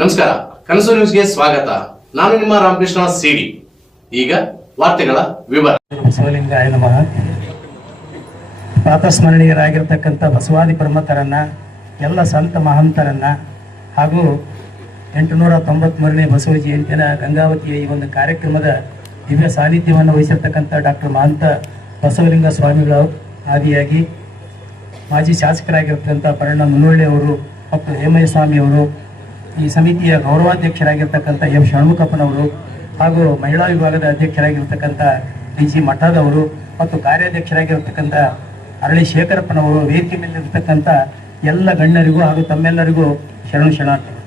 ನಮಸ್ಕಾರ, ಕನಸು ನ್ಯೂಸ್ಗೆ ಸ್ವಾಗತ. ನಾನು ನಿಮ್ಮ ರಾಮಕೃಷ್ಣ ಸಿಡಿ. ಈಗ ವಾರ್ತೆಗಳ ವಿವರ. ಬಸವಲಿಂಗಾಯ ನಮಃ. ಪ್ರಾತಸ್ಮರಣೀಯರಾಗಿರ್ತಕ್ಕಂಥ ಬಸವಾದಿ ಪ್ರಮುಖರನ್ನ, ಎಲ್ಲ ಸಂತ ಮಹಂತರನ್ನ ಹಾಗೂ 893ನೇ ಬಸವ ಜಯಂತಿಯ ಗಂಗಾವತಿಯ ಈ ಒಂದು ಕಾರ್ಯಕ್ರಮದ ದಿವ್ಯ ಸಾನ್ನಿಧ್ಯವನ್ನು ವಹಿಸಿರ್ತಕ್ಕಂಥ ಡಾಕ್ಟರ್ ಮಹಂತ ಬಸವಲಿಂಗ ಸ್ವಾಮಿಗಳು ಆದಿಯಾಗಿ ಮಾಜಿ ಶಾಸಕರಾಗಿರ್ತಕ್ಕಂಥ ಪರಿಣ ಮುನ್ನೊಳ್ಳಿ ಅವರು ಮತ್ತು ಹೇಮಯ್ಯ ಸ್ವಾಮಿಯವರು, ಈ ಸಮಿತಿಯ ಗೌರವಾಧ್ಯಕ್ಷರಾಗಿರ್ತಕ್ಕಂಥ ಎಂ ಷಣ್ಮುಖಪ್ಪನವರು ಹಾಗೂ ಮಹಿಳಾ ವಿಭಾಗದ ಅಧ್ಯಕ್ಷರಾಗಿರ್ತಕ್ಕಂಥ ಡಿ.ಜಿ. ಮಠದವರು ಮತ್ತು ಕಾರ್ಯಾಧ್ಯಕ್ಷರಾಗಿರ್ತಕ್ಕಂಥ ಅರಳಿ ಶೇಖರಪ್ಪನವರು, ವೇದಿಕೆ ಮೇಲಿರ್ತಕ್ಕಂಥ ಎಲ್ಲ ಗಣ್ಯರಿಗೂ ಹಾಗೂ ತಮ್ಮೆಲ್ಲರಿಗೂ ಶರಣಾರ್ಥಿಗಳು.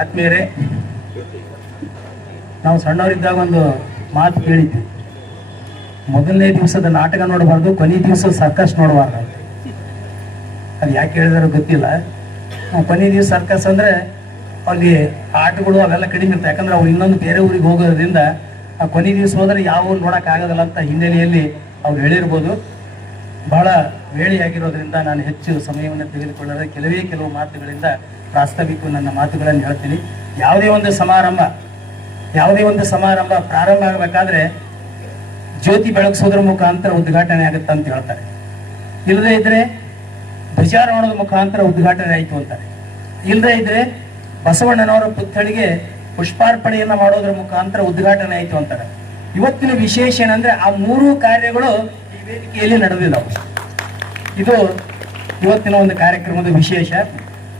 ಆದ್ಮೇಲೆ ನಾವು ಸಣ್ಣವರಿದ್ದಾಗ ಒಂದು ಮಾತು ಕೇಳಿದ್ವಿ, ಮೊದಲನೇ ದಿವಸದ ನಾಟಕ ನೋಡಬಾರ್ದು, ಕೊನೆ ದಿವಸದ ಸರ್ಕಸ್ ನೋಡಬಾರ್ದು. ಅದು ಯಾಕೆ ಹೇಳಿದಾರೋ ಗೊತ್ತಿಲ್ಲ. ಕೊನೆ ದಿವಸ ಸರ್ಕಸ್ ಅಂದರೆ ಅಲ್ಲಿ ಆಟಗಳು ಅವೆಲ್ಲ ಕಡಿಮೆ ಇರ್ತವೆ. ಯಾಕಂದ್ರೆ ಅವ್ರು ಇನ್ನೊಂದು ಬೇರೆ ಊರಿಗೆ ಹೋಗೋದ್ರಿಂದ ಆ ಕೊನೆ ದಿವಸ ಹೋದರೆ ಯಾವ ಊರು ನೋಡೋಕ್ಕಾಗೋದಿಲ್ಲ ಅಂತ ಹಿನ್ನೆಲೆಯಲ್ಲಿ ಅವ್ರು ಹೇಳಿರ್ಬೋದು. ಬಹಳ ವೇಳೆಯಾಗಿರೋದ್ರಿಂದ ನಾನು ಹೆಚ್ಚು ಸಮಯವನ್ನು ತೆಗೆದುಕೊಳ್ಳದೆ ಕೆಲವು ಮಾತುಗಳಿಂದ ಪ್ರಾಸ್ತಾವಿಕ ನನ್ನ ಮಾತುಗಳನ್ನು ಹೇಳ್ತೀನಿ. ಯಾವುದೇ ಒಂದು ಸಮಾರಂಭ ಪ್ರಾರಂಭ ಆಗಬೇಕಾದ್ರೆ ಜ್ಯೋತಿ ಬೆಳಗಿಸೋದ್ರ ಮುಖಾಂತರ ಉದ್ಘಾಟನೆ ಆಗುತ್ತೆ ಅಂತ ಹೇಳ್ತಾರೆ. ಇಲ್ಲದೇ ಇದ್ರೆ ಧ್ವಜಾರೋಹಣದ ಮುಖಾಂತರ ಉದ್ಘಾಟನೆ ಆಯಿತು ಅಂತಾರೆ. ಇಲ್ಲದೇ ಇದ್ರೆ ಬಸವಣ್ಣನವರ ಪುತ್ಥಳಿಗೆ ಪುಷ್ಪಾರ್ಪಣೆಯನ್ನ ಮಾಡೋದ್ರ ಮುಖಾಂತರ ಉದ್ಘಾಟನೆ ಆಯಿತು ಅಂತಾರೆ. ಇವತ್ತಿನ ವಿಶೇಷ ಏನಂದ್ರೆ ಆ ಮೂರು ಕಾರ್ಯಗಳು ಈ ವೇದಿಕೆಯಲ್ಲಿ ನಡೆದಿದ್ದಾವೆ. ಇದು ಇವತ್ತಿನ ಒಂದು ಕಾರ್ಯಕ್ರಮದ ವಿಶೇಷ.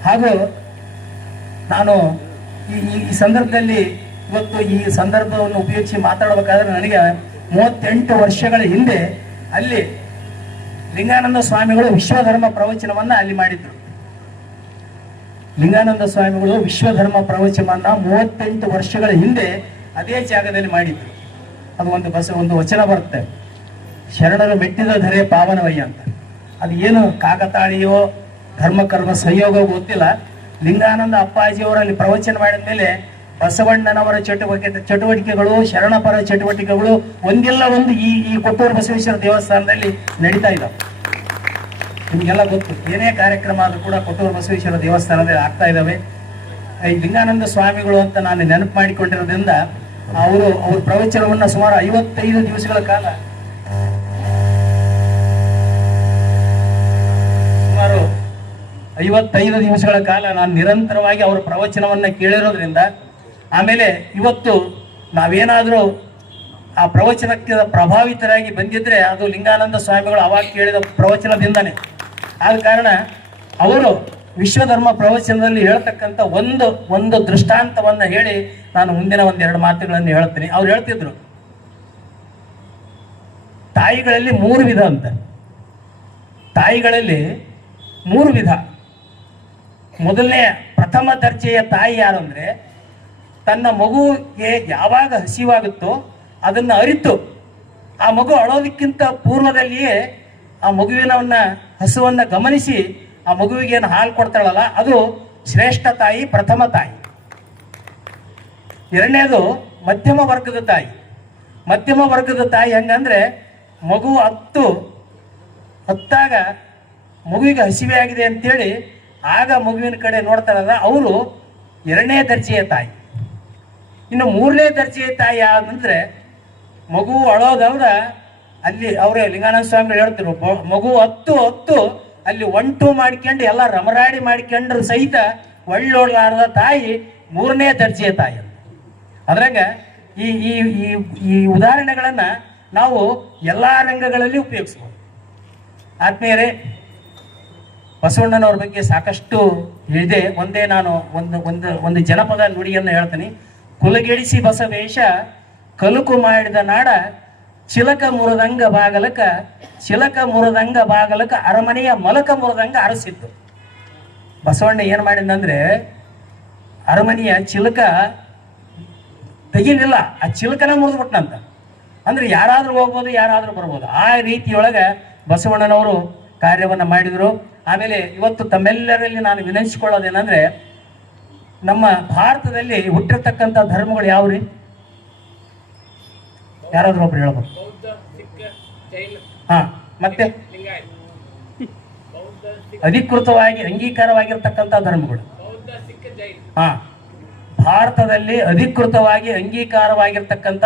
ಹಾಗೂ ನಾನು ಈ ಸಂದರ್ಭದಲ್ಲಿ ಇವತ್ತು ಈ ಸಂದರ್ಭವನ್ನು ಉಪಯೋಗಿಸಿ ಮಾತಾಡಬೇಕಾದ್ರೆ ನನಗೆ 38 ವರ್ಷಗಳ ಹಿಂದೆ ಅಲ್ಲಿ ಲಿಂಗಾನಂದ ಸ್ವಾಮಿಗಳು ವಿಶ್ವಧರ್ಮ ಪ್ರವಚನವನ್ನ ಅಲ್ಲಿ ಮಾಡಿದ್ರು. ಲಿಂಗಾನಂದ ಸ್ವಾಮಿಗಳು ವಿಶ್ವಧರ್ಮ ಪ್ರವಚನವನ್ನ 38 ವರ್ಷಗಳ ಹಿಂದೆ ಅದೇ ಜಾಗದಲ್ಲಿ ಮಾಡಿದ್ರು. ಅದು ಒಂದು ವಚನ ಬರುತ್ತೆ, ಶರಣರು ಮೆಟ್ಟಿದ ಧರೆ ಪಾವನವಯ್ಯ ಅಂತ. ಅದು ಏನು ಕಾಕತಾಳಿಯೋ ಧರ್ಮಕರ್ಮ ಸಂಯೋಗ ಗೊತ್ತಿಲ್ಲ. ಲಿಂಗಾನಂದ ಅಪ್ಪಾಜಿಯವರು ಅಲ್ಲಿ ಪ್ರವಚನ ಮಾಡಿದ ಮೇಲೆ ಬಸವಣ್ಣನವರ ಚಟುವಟಿಕೆಗಳು, ಶರಣಪರ ಚಟುವಟಿಕೆಗಳು ಒಂದಿಲ್ಲ ಒಂದು ಈ ಕೊಟ್ಟೂರು ಬಸವೇಶ್ವರ ದೇವಸ್ಥಾನದಲ್ಲಿ ನಡೀತಾ ಇದ್ದಾವೆ. ನಿಮಗೆಲ್ಲ ಗೊತ್ತು, ಏನೇ ಕಾರ್ಯಕ್ರಮ ಆದ್ರೂ ಕೂಡ ಕೊಟ್ಟೂರು ಬಸವೇಶ್ವರ ದೇವಸ್ಥಾನದಲ್ಲಿ ಆಗ್ತಾ ಇದ್ದಾವೆ. ಈ ಲಿಂಗಾನಂದ ಸ್ವಾಮಿಗಳು ಅಂತ ನಾನು ನೆನಪು ಮಾಡಿಕೊಂಡಿರೋದ್ರಿಂದ ಅವ್ರ ಪ್ರವಚನವನ್ನ ಸುಮಾರು 55 ದಿವಸಗಳ ಕಾಲ ನಾನು ನಿರಂತರವಾಗಿ ಅವರ ಪ್ರವಚನವನ್ನ ಕೇಳಿರೋದ್ರಿಂದ, ಆಮೇಲೆ ಇವತ್ತು ನಾವೇನಾದ್ರೂ ಆ ಪ್ರವಚನಕ್ಕೆ ಪ್ರಭಾವಿತರಾಗಿ ಬಂದಿದ್ರೆ ಅದು ಲಿಂಗಾನಂದ ಸ್ವಾಮಿಗಳು ಅವಾಗ ಕೇಳಿದ ಪ್ರವಚನದಿಂದಾನೆ. ಆದ ಕಾರಣ ಅವರು ವಿಶ್ವಧರ್ಮ ಪ್ರವಚನದಲ್ಲಿ ಹೇಳ್ತಕ್ಕಂಥ ಒಂದು ದೃಷ್ಟಾಂತವನ್ನ ಹೇಳಿ ನಾನು ಮುಂದಿನ 2 ಮಾತುಗಳನ್ನು ಹೇಳ್ತೀನಿ. ಅವ್ರು ಹೇಳ್ತಿದ್ರು, ತಾಯಿಗಳಲ್ಲಿ 3 ವಿಧ ಅಂತ. ತಾಯಿಗಳಲ್ಲಿ 3 ವಿಧ. ಮೊದಲನೇ ಪ್ರಥಮ ದರ್ಜೆಯ ತಾಯಿ ಯಾರು ಅಂದ್ರೆ, ತನ್ನ ಮಗುವಿಗೆ ಯಾವಾಗ ಹಸಿವಾಗುತ್ತೋ ಅದನ್ನ ಅರಿತು ಆ ಮಗು ಅಳೋದಕ್ಕಿಂತ ಪೂರ್ವದಲ್ಲಿಯೇ ಆ ಮಗುವಿನ ಹಸುವನ್ನ ಗಮನಿಸಿ ಆ ಮಗುವಿಗೆ ಏನು ಹಾಲು ಕೊಡ್ತಾಳಲ್ಲ, ಅದು ಶ್ರೇಷ್ಠ ತಾಯಿ, ಪ್ರಥಮ ತಾಯಿ. ಎರಡನೇದು ಮಧ್ಯಮ ವರ್ಗದ ತಾಯಿ. ಮಧ್ಯಮ ವರ್ಗದ ತಾಯಿ ಹೆಂಗಂದ್ರೆ, ಮಗು ಹೊತ್ತಾಗ ಮಗುವಿಗೆ ಹಸಿವೆ ಆಗಿದೆ ಅಂತೇಳಿ ಆಗ ಮಗುವಿನ ಕಡೆ ನೋಡ್ತಾರಲ್ಲ, ಅವರು 2ನೇ ದರ್ಜೆಯ ತಾಯಿ. ಇನ್ನು 3ನೇ ದರ್ಜೆಯ ತಾಯಿ ಯಾವಂದ್ರೆ, ಮಗು ಅಳೋದಲ್ದ ಅಲ್ಲಿ ಅವರೇ ಲಿಂಗಾನಂದ ಸ್ವಾಮಿಗಳು ಹೇಳ್ತಿರು, ಮಗು ಹತ್ತು ಅಲ್ಲಿ 1-2 ಮಾಡ್ಕೊಂಡು ಎಲ್ಲ ರಮರಾಡಿ ಮಾಡ್ಕೊಂಡ್ರ ಸಹಿತ ಒಳ್ಳೊಳ್ಳಾರದ ತಾಯಿ 3ನೇ ದರ್ಜೆಯ ತಾಯಿ. ಅದ್ರಾಗ ಈ ಉದಾಹರಣೆಗಳನ್ನ ನಾವು ಎಲ್ಲಾ ರಂಗಗಳಲ್ಲಿ ಉಪಯೋಗಿಸ್ಬೋದು. ಆದ್ಮೇಲೆ ಬಸವಣ್ಣನವ್ರ ಬಗ್ಗೆ ಸಾಕಷ್ಟು ಹೇಳಿದೆ. ನಾನು ಒಂದು ಜನಪದ ನುಡಿಯನ್ನು ಹೇಳ್ತೀನಿ. ಕುಲಗೆಡಿಸಿ ಬಸವೇಶ ಕಲುಕು ಮಾಡಿದ ನಾಡ ಚಿಲಕ ಮುರದಂಗ ಬಾಗಲಕ ಅರಮನೆಯ ಮಲಕ ಮುರದಂಗ ಅರಸಿತ್ತು. ಬಸವಣ್ಣ ಏನ್ ಮಾಡಿದಂದ್ರೆ, ಅರಮನೆಯ ಚಿಲಕ ತೆಗಿಲಿಲ್ಲ, ಆ ಚಿಲಕನ ಮುರಿದ್ಬಿಟ್ನಂತ. ಅಂದ್ರೆ ಯಾರಾದ್ರೂ ಹೋಗ್ಬೋದು, ಯಾರಾದ್ರೂ ಬರ್ಬೋದು. ಆ ರೀತಿಯೊಳಗ ಬಸವಣ್ಣನವರು ಕಾರ್ಯವನ್ನ ಮಾಡಿದ್ರು. ಆಮೇಲೆ ಇವತ್ತು ತಮ್ಮೆಲ್ಲರಲ್ಲಿ ನಾನು ವಿನಂತಿಸಿಕೊಳ್ಳೋದೇನಂದ್ರೆ, ನಮ್ಮ ಭಾರತದಲ್ಲಿ ಹುಟ್ಟಿರ್ತಕ್ಕಂಥ ಧರ್ಮಗಳು ಯಾವ್ರಿ? ಯಾರಾದ್ರೂ ಒಬ್ರು ಹೇಳ್ಬೋದು. ಮತ್ತೆ ಅಧಿಕೃತವಾಗಿ ಅಂಗೀಕಾರವಾಗಿರ್ತಕ್ಕಂಥ ಧರ್ಮಗಳು ಭಾರತದಲ್ಲಿ ಅಧಿಕೃತವಾಗಿ ಅಂಗೀಕಾರವಾಗಿರ್ತಕ್ಕಂಥ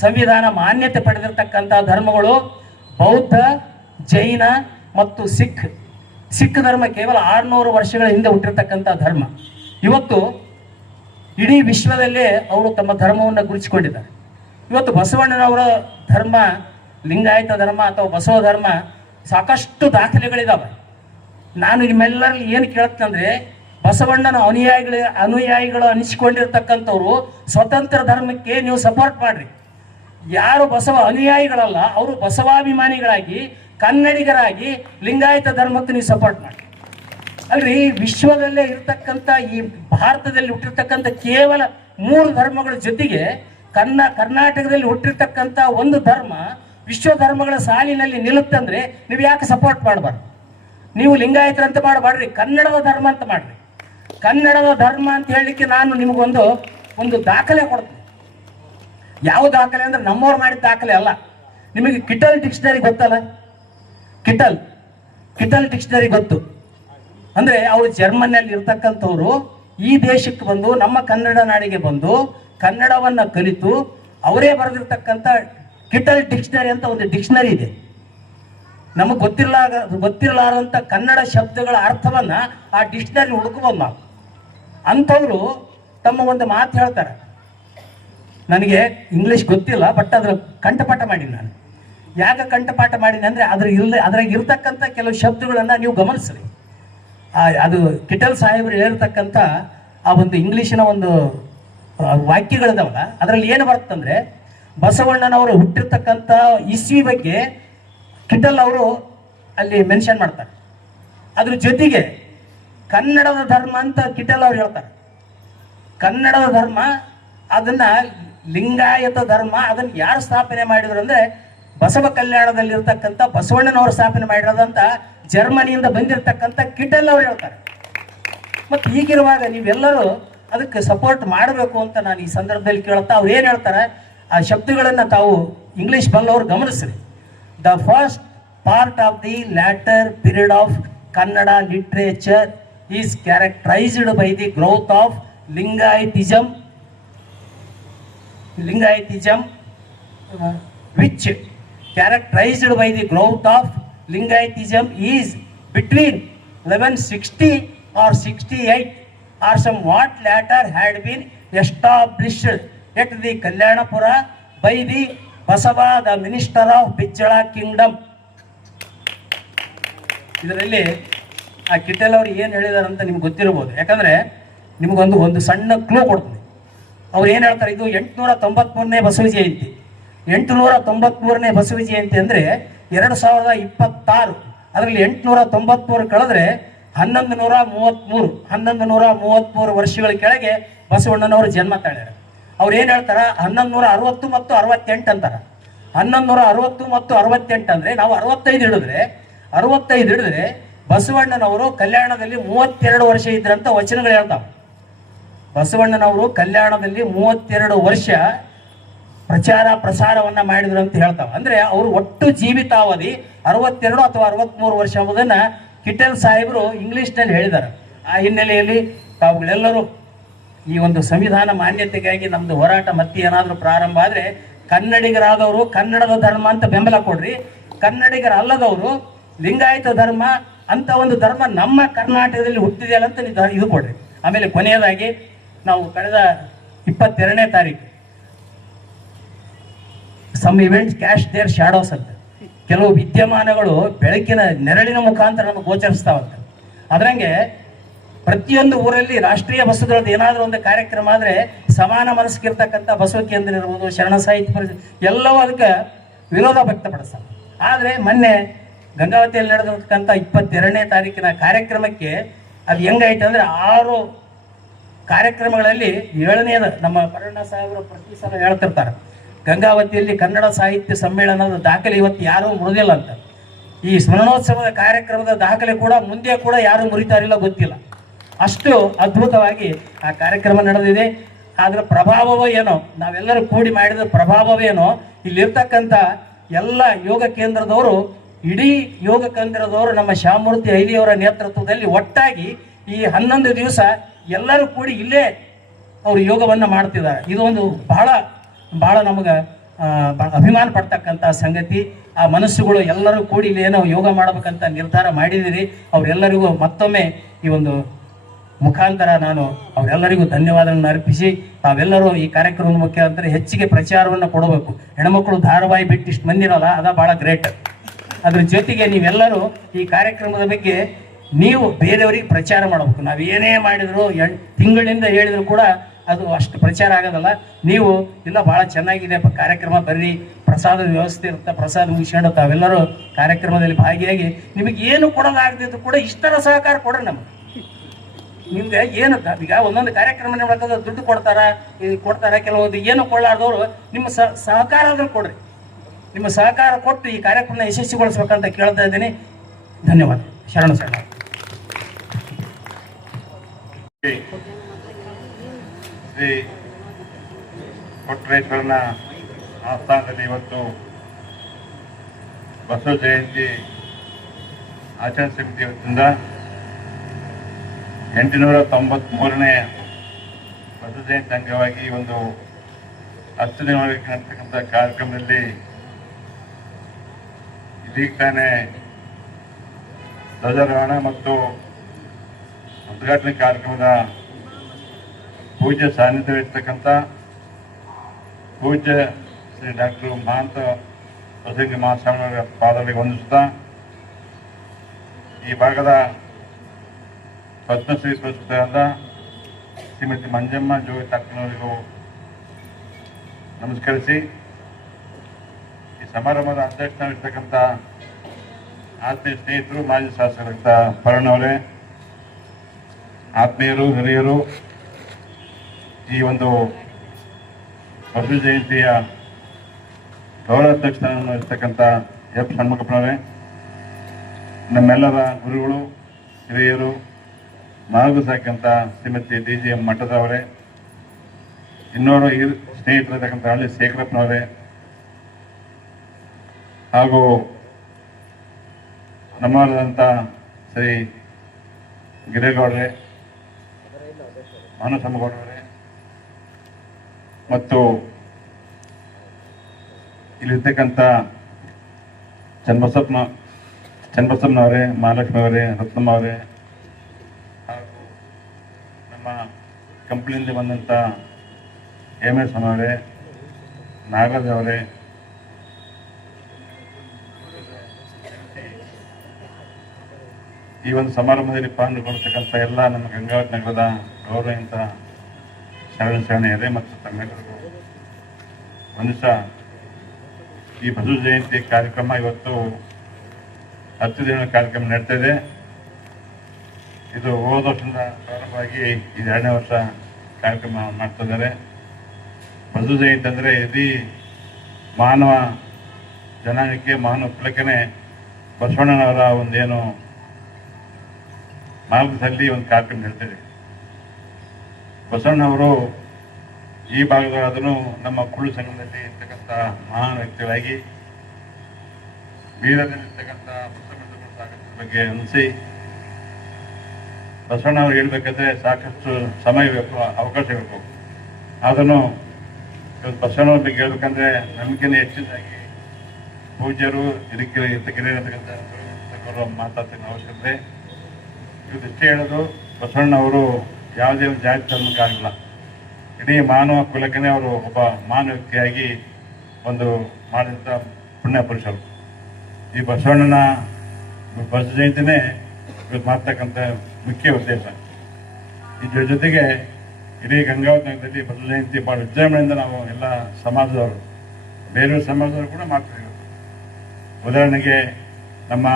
ಸಂವಿಧಾನ ಮಾನ್ಯತೆ ಪಡೆದಿರ್ತಕ್ಕಂಥ ಧರ್ಮಗಳು ಬೌದ್ಧ, ಜೈನ ಮತ್ತು ಸಿಖ್ ಧರ್ಮ ಕೇವಲ 600 ವರ್ಷಗಳ ಹಿಂದೆ ಹುಟ್ಟಿರ್ತಕ್ಕಂಥ ಧರ್ಮ. ಇವತ್ತು ಇಡೀ ವಿಶ್ವದಲ್ಲೇ ಅವರು ತಮ್ಮ ಧರ್ಮವನ್ನು ಗುರುತಿಸಿಕೊಂಡಿದ್ದಾರೆ. ಇವತ್ತು ಬಸವಣ್ಣನವರ ಧರ್ಮ, ಲಿಂಗಾಯತ ಧರ್ಮ ಅಥವಾ ಬಸವ ಧರ್ಮ ಸಾಕಷ್ಟು ದಾಖಲೆಗಳಿದಾವೆ. ನಾನು ನಿಮ್ಮೆಲ್ಲರಲ್ಲಿ ಏನು ಕೇಳ್ತಂದ್ರೆ, ಬಸವಣ್ಣನ ಅನುಯಾಯಿಗಳು ಅನಿಸಿಕೊಂಡಿರ್ತಕ್ಕಂಥವ್ರು ಸ್ವತಂತ್ರ ಧರ್ಮಕ್ಕೆ ನೀವು ಸಪೋರ್ಟ್ ಮಾಡ್ರಿ. ಯಾರು ಬಸವ ಅನುಯಾಯಿಗಳಲ್ಲ, ಅವರು ಬಸವಾಭಿಮಾನಿಗಳಾಗಿ ಕನ್ನಡಿಗರಾಗಿ ಲಿಂಗಾಯತ ಧರ್ಮಕ್ಕೆ ನೀವು ಸಪೋರ್ಟ್ ಮಾಡಿ. ಅಲ್ರಿ, ವಿಶ್ವದಲ್ಲೇ ಇರ್ತಕ್ಕಂಥ ಈ ಭಾರತದಲ್ಲಿ ಹುಟ್ಟಿರ್ತಕ್ಕಂಥ ಕೇವಲ 3 ಧರ್ಮಗಳ ಜೊತೆಗೆ ಕರ್ನಾಟಕದಲ್ಲಿ ಹುಟ್ಟಿರ್ತಕ್ಕಂಥ ಒಂದು ಧರ್ಮ ವಿಶ್ವ ಧರ್ಮಗಳ ಸಾಲಿನಲ್ಲಿ ನಿಲ್ಲುತ್ತಂದ್ರೆ ನೀವು ಯಾಕೆ ಸಪೋರ್ಟ್ ಮಾಡಬಾರ್ದು? ನೀವು ಲಿಂಗಾಯತರಂತ ಮಾಡಬಾರ್ರಿ, ಕನ್ನಡದ ಧರ್ಮ ಅಂತ ಮಾಡ್ರಿ. ಕನ್ನಡದ ಧರ್ಮ ಅಂತ ಹೇಳಲಿಕ್ಕೆ ನಾನು ನಿಮಗೊಂದು ದಾಖಲೆ ಕೊಡ್ತೀನಿ. ಯಾವ ದಾಖಲೆ ಅಂದ್ರೆ ನಮ್ಮವ್ರು ಮಾಡಿದ ದಾಖಲೆ ಅಲ್ಲ. ನಿಮಗೆ ಕಿಟಲ್ ಡಿಕ್ಷನರಿ ಗೊತ್ತಲ್ಲ? ಕಿಟಲ್ ಡಿಕ್ಷನರಿ ಗೊತ್ತು ಅಂದ್ರೆ ಅವರು ಜರ್ಮನಿಯಲ್ಲಿ ಇರ್ತಕ್ಕಂಥವ್ರು ಈ ದೇಶಕ್ಕೆ ಬಂದು ನಮ್ಮ ಕನ್ನಡ ನಾಡಿಗೆ ಬಂದು ಕನ್ನಡವನ್ನ ಕಲಿತು ಅವರೇ ಬರೆದಿರ್ತಕ್ಕಂಥ ಕಿಟಲ್ ಡಿಕ್ಷನರಿ ಅಂತ ಒಂದು ಡಿಕ್ಷನರಿ ಇದೆ. ನಮಗೆ ಗೊತ್ತಿರಲಾರಂತ ಕನ್ನಡ ಶಬ್ದಗಳ ಅರ್ಥವನ್ನ ಆ ಡಿಕ್ಷನರಿ ಹುಡುಕಬಹುದು ನಾವು. ಅಂಥವ್ರು ತಮ್ಮ ಒಂದು ಮಾತು ಹೇಳ್ತಾರೆ, ನನಗೆ ಇಂಗ್ಲಿಷ್ ಗೊತ್ತಿಲ್ಲ, ಬಟ್ ಅದ್ರ ಕಂಠಪಾಠ ಮಾಡೀನಿ ನಾನು. ಯಾಕೆ ಕಂಠಪಾಠ ಮಾಡೀನಿ ಅಂದ್ರೆ ಅದ್ರಾಗ ಇರ್ತಕ್ಕಂಥ ಕೆಲವು ಶಬ್ದಗಳನ್ನ ನೀವು ಗಮನಿಸ್ರಿ. ಅದು ಕಿಟಲ್ ಸಾಹೇಬರು ಹೇಳಿರ್ತಕ್ಕಂಥ ಆ ಒಂದು ಇಂಗ್ಲಿಷಿನ ಒಂದು ವಾಕ್ಯಗಳಿದಾವಲ್ಲ, ಅದರಲ್ಲಿ ಏನು ಬರುತ್ತಂದ್ರೆ, ಬಸವಣ್ಣನವರು ಹುಟ್ಟಿರ್ತಕ್ಕಂಥ ಇಸ್ವಿ ಬಗ್ಗೆ ಕಿಟಲ್ ಅವರು ಅಲ್ಲಿ ಮೆನ್ಷನ್ ಮಾಡ್ತಾರೆ. ಅದ್ರ ಜೊತೆಗೆ ಕನ್ನಡದ ಧರ್ಮ ಅಂತ ಕಿಟಲ್ ಅವ್ರು ಹೇಳ್ತಾರೆ. ಕನ್ನಡದ ಧರ್ಮ ಅದನ್ನ ಲಿಂಗಾಯತ ಧರ್ಮ ಅದನ್ನ ಯಾರು ಸ್ಥಾಪನೆ ಮಾಡಿದ್ರು ಅಂದ್ರೆ ಬಸವ ಕಲ್ಯಾಣದಲ್ಲಿ ಇರ್ತಕ್ಕಂಥ ಬಸವಣ್ಣನವರು ಸ್ಥಾಪನೆ ಮಾಡಿರೋದಂತ ಜರ್ಮನಿಯಿಂದ ಬಂದಿರತಕ್ಕಂಥ ಕಿಟಲ್ ಅವ್ರು ಹೇಳ್ತಾರೆ. ಮತ್ತೆ ಹೀಗಿರುವಾಗ ನೀವೆಲ್ಲರೂ ಅದಕ್ಕೆ ಸಪೋರ್ಟ್ ಮಾಡಬೇಕು ಅಂತ ನಾನು ಈ ಸಂದರ್ಭದಲ್ಲಿ ಕೇಳ್ತಾ, ಅವ್ರು ಏನು ಹೇಳ್ತಾರೆ ಆ ಶಬ್ದಗಳನ್ನು ತಾವು ಇಂಗ್ಲಿಷ್ ಬಲ್ಲವರು ಗಮನಿಸ್ರಿ. The first part of the later period of Kannada literature is characterised by the growth of Lingayatism which characterized by the growth of Lingayatism is between 1160 or 68 or somewhat later had been established at the Kalyanapura by the Basava, the minister of Bijjala kingdom. ಇದರಲ್ಲಿ ಆ Kittel ಅವರು ಏನು ಹೇಳಿದಾರೆ ಅಂತ ನಿಮ್ಗೆ ಗೊತ್ತಿರಬಹುದು. ಯಾಕಂದ್ರೆ ನಿಮಗೊಂದು ಸಣ್ಣ ಕ್ಲೂ ಕೊಡ್ತೀನಿ. ಅವ್ರು ಏನು ಹೇಳ್ತಾರೆ, ಇದು 893ನೇ ಬಸವ ಜಯಂತಿ. 893ನೇ ಬಸವ ಜಯಂತಿ ಅಂದ್ರೆ 2026. ಅದರಲ್ಲಿ 893 ಕಳೆದ್ರೆ 1133 ವರ್ಷಗಳ ಕೆಳಗೆ ಬಸವಣ್ಣನವರು ಜನ್ಮ ತಾಳ್ಯಾರ. ಅವ್ರು ಏನು ಹೇಳ್ತಾರ, 1160 ಮತ್ತು 68 ಅಂತಾರ. 1160 ಮತ್ತು 68 ಅಂದ್ರೆ ನಾವು 65 ಹಿಡಿದ್ರೆ ಬಸವಣ್ಣನವರು ಕಲ್ಯಾಣದಲ್ಲಿ 32 ವರ್ಷ ಇದ್ರಂತ ವಚನಗಳು ಹೇಳ್ತಾವ. ಬಸವಣ್ಣನವರು ಕಲ್ಯಾಣದಲ್ಲಿ 32 ವರ್ಷ ಪ್ರಸಾರವನ್ನ ಮಾಡಿದ್ರು ಅಂತ ಹೇಳ್ತಾವ. ಅಂದ್ರೆ ಅವರು ಒಟ್ಟು ಜೀವಿತಾವಧಿ 62 ಅಥವಾ 63 ವರ್ಷ ಎಂಬುದನ್ನ ಕಿಟಲ್ ಸಾಹೇಬರು ಇಂಗ್ಲಿಷ್ನಲ್ಲಿ ಹೇಳಿದ್ದಾರೆ. ಆ ಹಿನ್ನೆಲೆಯಲ್ಲಿ ತಾವುಗಳೆಲ್ಲರೂ ಈ ಒಂದು ಸಂವಿಧಾನ ಮಾನ್ಯತೆಗಾಗಿ ನಮ್ದು ಹೋರಾಟ ಮತ್ತೆ ಏನಾದರೂ ಪ್ರಾರಂಭ ಆದ್ರೆ ಕನ್ನಡಿಗರಾದವರು ಕನ್ನಡದ ಧರ್ಮ ಅಂತ ಬೆಂಬಲ ಕೊಡ್ರಿ, ಕನ್ನಡಿಗರಲ್ಲದವರು ಲಿಂಗಾಯತ ಧರ್ಮ ಅಂತ ಒಂದು ಧರ್ಮ ನಮ್ಮ ಕರ್ನಾಟಕದಲ್ಲಿ ಹುಟ್ಟಿದೆಯಲ್ಲ ಅಂತ ಇದು ಕೊಡ್ರಿ. ಆಮೇಲೆ ಕೊನೆಯದಾಗಿ ನಾವು ಕಳೆದ 22ನೇ ತಾರೀಕು some events cast their shadows ಅಂತ ಕೆಲವು ವಿದ್ಯಮಾನಗಳು ಬೆಳಕಿನ ನೆರಳಿನ ಮುಖಾಂತರ ನಮಗೆ ಗೋಚರಿಸ್ತಾವಂತ. ಅದರಂಗೆ ಪ್ರತಿಯೊಂದು ಊರಲ್ಲಿ ರಾಷ್ಟ್ರೀಯ ಬಸವದಳದ ಏನಾದರೂ ಒಂದು ಕಾರ್ಯಕ್ರಮ ಆದರೆ ಸಮಾನ ಮನಸ್ಸಿಗಿರ್ತಕ್ಕಂಥ ಬಸವ ಕೇಂದ್ರ ಇರ್ಬೋದು, ಶರಣ ಸಾಹಿತ್ಯ ಪರಿಷತ್ ಎಲ್ಲವೂ ಅದಕ್ಕೆ ವಿರೋಧ ವ್ಯಕ್ತಪಡಿಸ್ತಾರೆ. ಆದರೆ ಮೊನ್ನೆ ಗಂಗಾವತಿಯಲ್ಲಿ ನಡೆದಿರ್ತಕ್ಕಂಥ 22ನೇ ತಾರೀಕಿನ ಕಾರ್ಯಕ್ರಮಕ್ಕೆ ಅದು ಹೆಂಗಾಯ್ತು ಅಂದರೆ 6 ಕಾರ್ಯಕ್ರಮಗಳಲ್ಲಿ 7ನೇದು ನಮ್ಮ ಪರಣ್ಣ ಸಾಹೇಬರು ಪ್ರತಿ ಸಲ ಹೇಳ್ತಿರ್ತಾರೆ, ಗಂಗಾವತಿಯಲ್ಲಿ ಕನ್ನಡ ಸಾಹಿತ್ಯ ಸಮ್ಮೇಳನದ ದಾಖಲೆ ಇವತ್ತು ಯಾರೂ ಮುರಿದಿಲ್ಲ ಅಂತ. ಈ ಸ್ಮರಣೋತ್ಸವದ ಕಾರ್ಯಕ್ರಮದ ದಾಖಲೆ ಕೂಡ ಮುಂದೆ ಕೂಡ ಯಾರು ಮುರಿತಾರಿಲ್ಲ ಗೊತ್ತಿಲ್ಲ. ಅಷ್ಟು ಅದ್ಭುತವಾಗಿ ಆ ಕಾರ್ಯಕ್ರಮ ನಡೆದಿದೆ. ಅದರ ಪ್ರಭಾವವೋ ಏನೋ, ನಾವೆಲ್ಲರೂ ಕೂಡಿ ಮಾಡಿದ ಪ್ರಭಾವವೇನೋ, ಇಲ್ಲಿರ್ತಕ್ಕಂಥ ಎಲ್ಲ ಯೋಗ ಕೇಂದ್ರದವರು, ಇಡೀ ಯೋಗ ಕೇಂದ್ರದವರು ನಮ್ಮ ಶ್ಯಾಮಮೂರ್ತಿ ಐಲಿಯವರ ನೇತೃತ್ವದಲ್ಲಿ ಒಟ್ಟಾಗಿ ಈ 11 ದಿವಸ ಎಲ್ಲರೂ ಕೂಡಿ ಇಲ್ಲೇ ಅವರು ಯೋಗವನ್ನು ಮಾಡ್ತಿದ್ದಾರೆ. ಇದು ಒಂದು ಬಹಳ ಬಹಳ ನಮಗೆ ಅಭಿಮಾನ ಪಡ್ತಕ್ಕಂಥ ಸಂಗತಿ. ಆ ಮನಸ್ಸುಗಳು ಎಲ್ಲರೂ ಕೂಡಿ ಇಲ್ಲಿ ಏನೋ ಯೋಗ ಮಾಡಬೇಕಂತ ನಿರ್ಧಾರ ಮಾಡಿದಿರಿ. ಅವರೆಲ್ಲರಿಗೂ ಮತ್ತೊಮ್ಮೆ ಈ ಒಂದು ಮುಖಾಂತರ ನಾನು ಅವರೆಲ್ಲರಿಗೂ ಧನ್ಯವಾದಗಳನ್ನು ಅರ್ಪಿಸಿ, ತಾವೆಲ್ಲರೂ ಈ ಕಾರ್ಯಕ್ರಮದ ಮುಖಾಂತರ ಹೆಚ್ಚಿಗೆ ಪ್ರಚಾರವನ್ನು ಕೊಡಬೇಕು. ಹೆಣ್ಮಕ್ಳು ಧಾರಾವಾಹಿ ಬಿಟ್ಟು ಇಷ್ಟು ಮಂದಿರಲ್ಲ, ಅದ ಭಾಳ ಗ್ರೇಟ್. ಅದ್ರ ಜೊತೆಗೆ ನೀವೆಲ್ಲರೂ ಈ ಕಾರ್ಯಕ್ರಮದ ಬಗ್ಗೆ ನೀವು ಬೇರೆಯವರಿಗೆ ಪ್ರಚಾರ ಮಾಡಬೇಕು. ನಾವು ಏನೇ ಮಾಡಿದ್ರು ತಿಂಗಳಿಂದ ಹೇಳಿದ್ರು ಕೂಡ ಅದು ಅಷ್ಟು ಪ್ರಚಾರ ಆಗೋದಲ್ಲ. ನೀವು ಇಲ್ಲ ಭಾಳ ಚೆನ್ನಾಗಿದೆ ಕಾರ್ಯಕ್ರಮ, ಬರ್ರಿ, ಪ್ರಸಾದದ ವ್ಯವಸ್ಥೆ ಇರುತ್ತೆ, ಪ್ರಸಾದ ಮುಗಿಸ್ಕೊಂಡು ತಾವೆಲ್ಲರೂ ಕಾರ್ಯಕ್ರಮದಲ್ಲಿ ಭಾಗಿಯಾಗಿ ನಿಮಗೆ ಏನು ಕೊಡೋದಾಗದಿದ್ರು ಕೂಡ ಇಷ್ಟರ ಸಹಕಾರ ಕೊಡ್ರಿ. ನಮಗೆ ನಿಮ್ಗೆ ಏನು ಈಗ ಒಂದೊಂದು ಕಾರ್ಯಕ್ರಮ ಮಾಡಬೇಕಾದ್ರೆ ದುಡ್ಡು ಕೊಡ್ತಾರ ಕೆಲವೊಂದು ಏನು ಕೊಳ್ಳಾರ್ದವರು ನಿಮ್ಮ ಸಹಕಾರ ಆದ್ರೂ ಕೊಡ್ರಿ. ನಿಮ್ಮ ಸಹಕಾರ ಕೊಟ್ಟು ಈ ಕಾರ್ಯಕ್ರಮ ಯಶಸ್ವಿಗೊಳಿಸ್ಬೇಕಂತ ಕೇಳ್ತಾ ಇದ್ದೀನಿ. ಧನ್ಯವಾದ. ಶರಣ ಶರಣ. ಶ್ರೀ ಕೊಟ್ರೇಶ್ವರನ ಆಸ್ಥಾನದಲ್ಲಿ ಇವತ್ತು ಬಸವ ಜಯಂತಿ ಆಚರಣೆ ಸಮಿತಿ ವತಿಯಿಂದ 893ನೇ ಬಸವ ಜಯಂತಿ ಅಂಗವಾಗಿ ಒಂದು 10 ದಿನವರೆಗೆ ನಡೆತಕ್ಕಂಥ ಕಾರ್ಯಕ್ರಮದಲ್ಲಿ ಇದೀಗ ತಾನೇ ಧ್ವಜಾರೋಹಣ ಮತ್ತು ಉದ್ಘಾಟನೆ ಕಾರ್ಯಕ್ರಮದ ಪೂಜ್ಯ ಸಾನ್ನಿಧ್ಯವಿರ್ತಕ್ಕಂಥ ಪೂಜ್ಯ ಶ್ರೀ ಡಾಕ್ಟರ್ ಮಹಾಂತ ಬಸವಲಿಂಗ ಮಹಾಸ್ವಾಮಿಯವರ ಪಾದಗಳಿಗೆ ವಂದಿಸುತ್ತಾ ಈ ಭಾಗದ ಪದ್ಮಶ್ರೀ ಪುರಸ್ಕೃತರಾದ ಶ್ರೀಮತಿ ಮಂಜಮ್ಮ ಜೋಗಿ ತಾಕನವರಿಗೂ ನಮಸ್ಕರಿಸಿ, ಈ ಸಮಾರಂಭದ ಅಧ್ಯಕ್ಷರಾಗಿರ್ತಕ್ಕಂಥ ಆತ್ಮೀಯ ಸ್ನೇಹಿತರು, ಮಾಜಿ ಶಾಸಕರಾದ ಪರಣವರೇ, ಆತ್ಮೀಯರು, ಹಿರಿಯರು, ಈ ಒಂದು ಬಸವ ಜಯಂತಿಯ ಗೌರವಾಧ್ಯಕ್ಷರನ್ನು ಇರ್ತಕ್ಕಂಥ ಎಫ್ ಷಣ್ಮುಖಪ್ಪನವರೇ, ನಮ್ಮೆಲ್ಲರ ಗುರುಗಳು, ಹಿರಿಯರು, ಮಾರ್ಗದರ್ಶಕಂತ ಶ್ರೀಮತಿ DGM ಮಠದವರೇ, ಇನ್ನೋರು ಸ್ನೇಹಿತರಿರ್ತಕ್ಕಂಥ ಹಳ್ಳಿ ಶೇಖರಪ್ಪನವರೇ, ಹಾಗೂ ನಮ್ಮವರಾದಂಥ ಶ್ರೀ ಗಿರೇಗೌಡರೇ, ಮಾನಸಮ್ಮಗೌಡರೇ ಮತ್ತು ಇಲ್ಲಿರ್ತಕ್ಕಂಥ ಚನ್ನಬಸಪ್ಪನವರೇ, ಮಹಾಲಕ್ಷ್ಮಿ ಅವರೇ, ರತ್ನಮ್ಮ ಅವರೇ, ಹಾಗೂ ನಮ್ಮ ಕಂಪ್ನಿಯಿಂದ ಬಂದಂಥ MS ಅವರೇ, ನಾಗರಾಜ್ ಅವರೇ, ಈ ಒಂದು ಸಮಾರಂಭದಲ್ಲಿ ಪಾಲ್ಗೊಳ್ತಕ್ಕಂಥ ಎಲ್ಲ ನಮ್ಮ ಗಂಗಾವತಿ ನಗರದ ಗೌರವಿತ ಶರಣೆಯರೇ ಮತ್ತು ತಮ್ಮೆಲ್ಲರಿಗೂ ವಂದಿಸ, ಈ ಬಸವ ಜಯಂತಿ ಕಾರ್ಯಕ್ರಮ ಇವತ್ತು 10 ದಿನಗಳ ಕಾರ್ಯಕ್ರಮ ನಡೀತಾ ಇದೆ. ಇದು ಹೋದ ವರ್ಷದಿಂದ ಪ್ರಾರಂಭವಾಗಿ ಇದು 2ನೇ ವರ್ಷ ಕಾರ್ಯಕ್ರಮ ಮಾಡ್ತಾ ಇದ್ದಾರೆ. ಬಸವ ಜಯಂತಿ ಅಂದರೆ ಇಡೀ ಮಾನವ ಜನಾಂಗಕ್ಕೆ, ಮಾನವ ಕುಲಕ್ಕೇ ಬಸವಣ್ಣನವರ ಒಂದೇನು ಮಾರ್ಗದಲ್ಲಿ ಒಂದು ಕಾರ್ಯಕ್ರಮ ನಡೀತಿದೆ. ಬಸವಣ್ಣವರು ಈ ಭಾಗದವರಾದರೂ ನಮ್ಮ ಕುಳ್ಳು ಸಂಘದಲ್ಲಿ ಇರ್ತಕ್ಕಂಥ ಮಹಾನ್ ವ್ಯಕ್ತಿಗಳಾಗಿ ಬೀರದಲ್ಲಿರ್ತಕ್ಕಂಥ ಪುಸ್ತಕಗಳ ಸಾಕಷ್ಟು ಬಗ್ಗೆ ಅನಿಸಿ, ಬಸವಣ್ಣವ್ರು ಹೇಳ್ಬೇಕಾದ್ರೆ ಸಾಕಷ್ಟು ಸಮಯ ಬೇಕು, ಅವಕಾಶ ಬೇಕು. ಅದನ್ನು ಇವತ್ತು ಬಸವಣ್ಣವ್ರ ಬಗ್ಗೆ ಹೇಳ್ಬೇಕಂದ್ರೆ ನಮಗಿಂತ ಹೆಚ್ಚಿನದಾಗಿ ಪೂಜ್ಯರು ಇರ್ತಕ್ಕಂಥ ಮಾತಾಡ್ತಿನ ಅವಶ್ಯಕತೆ. ಇವತ್ತು ಇಷ್ಟೇ ಹೇಳೋದು, ಬಸವಣ್ಣವರು ಯಾವುದೇ ಒಂದು ಜಾತಿ ಧರ್ಮಕ್ಕಾಗಲ್ಲ, ಇಡೀ ಮಾನವ ಕುಲಕ್ಕೇ ಅವರು ಒಬ್ಬ ಮಾನವ ವ್ಯಕ್ತಿಯಾಗಿ ಒಂದು ಮಾಡಿದಂಥ ಪುಣ್ಯ ಪುರುಷರು. ಈ ಬಸವಣ್ಣನ ಬಸವ ಜಯಂತಿನೇ ಇವತ್ತು ಮಾಡ್ತಕ್ಕಂಥ ಮುಖ್ಯ ಉದ್ದೇಶ. ಇದ್ರ ಜೊತೆಗೆ ಇಡೀ ಗಂಗಾವತಿ ನಗರದಲ್ಲಿ ಬಸವ ಜಯಂತಿ ಭಾಳ ವಿಜೃಂಭಣೆಯಿಂದ ನಾವು ಎಲ್ಲ ಸಮಾಜದವರು, ಬೇರೆ ಸಮಾಜದವರು ಕೂಡ ಮಾಡ್ತೀವಿ. ಉದಾಹರಣೆಗೆ ನಮ್ಮ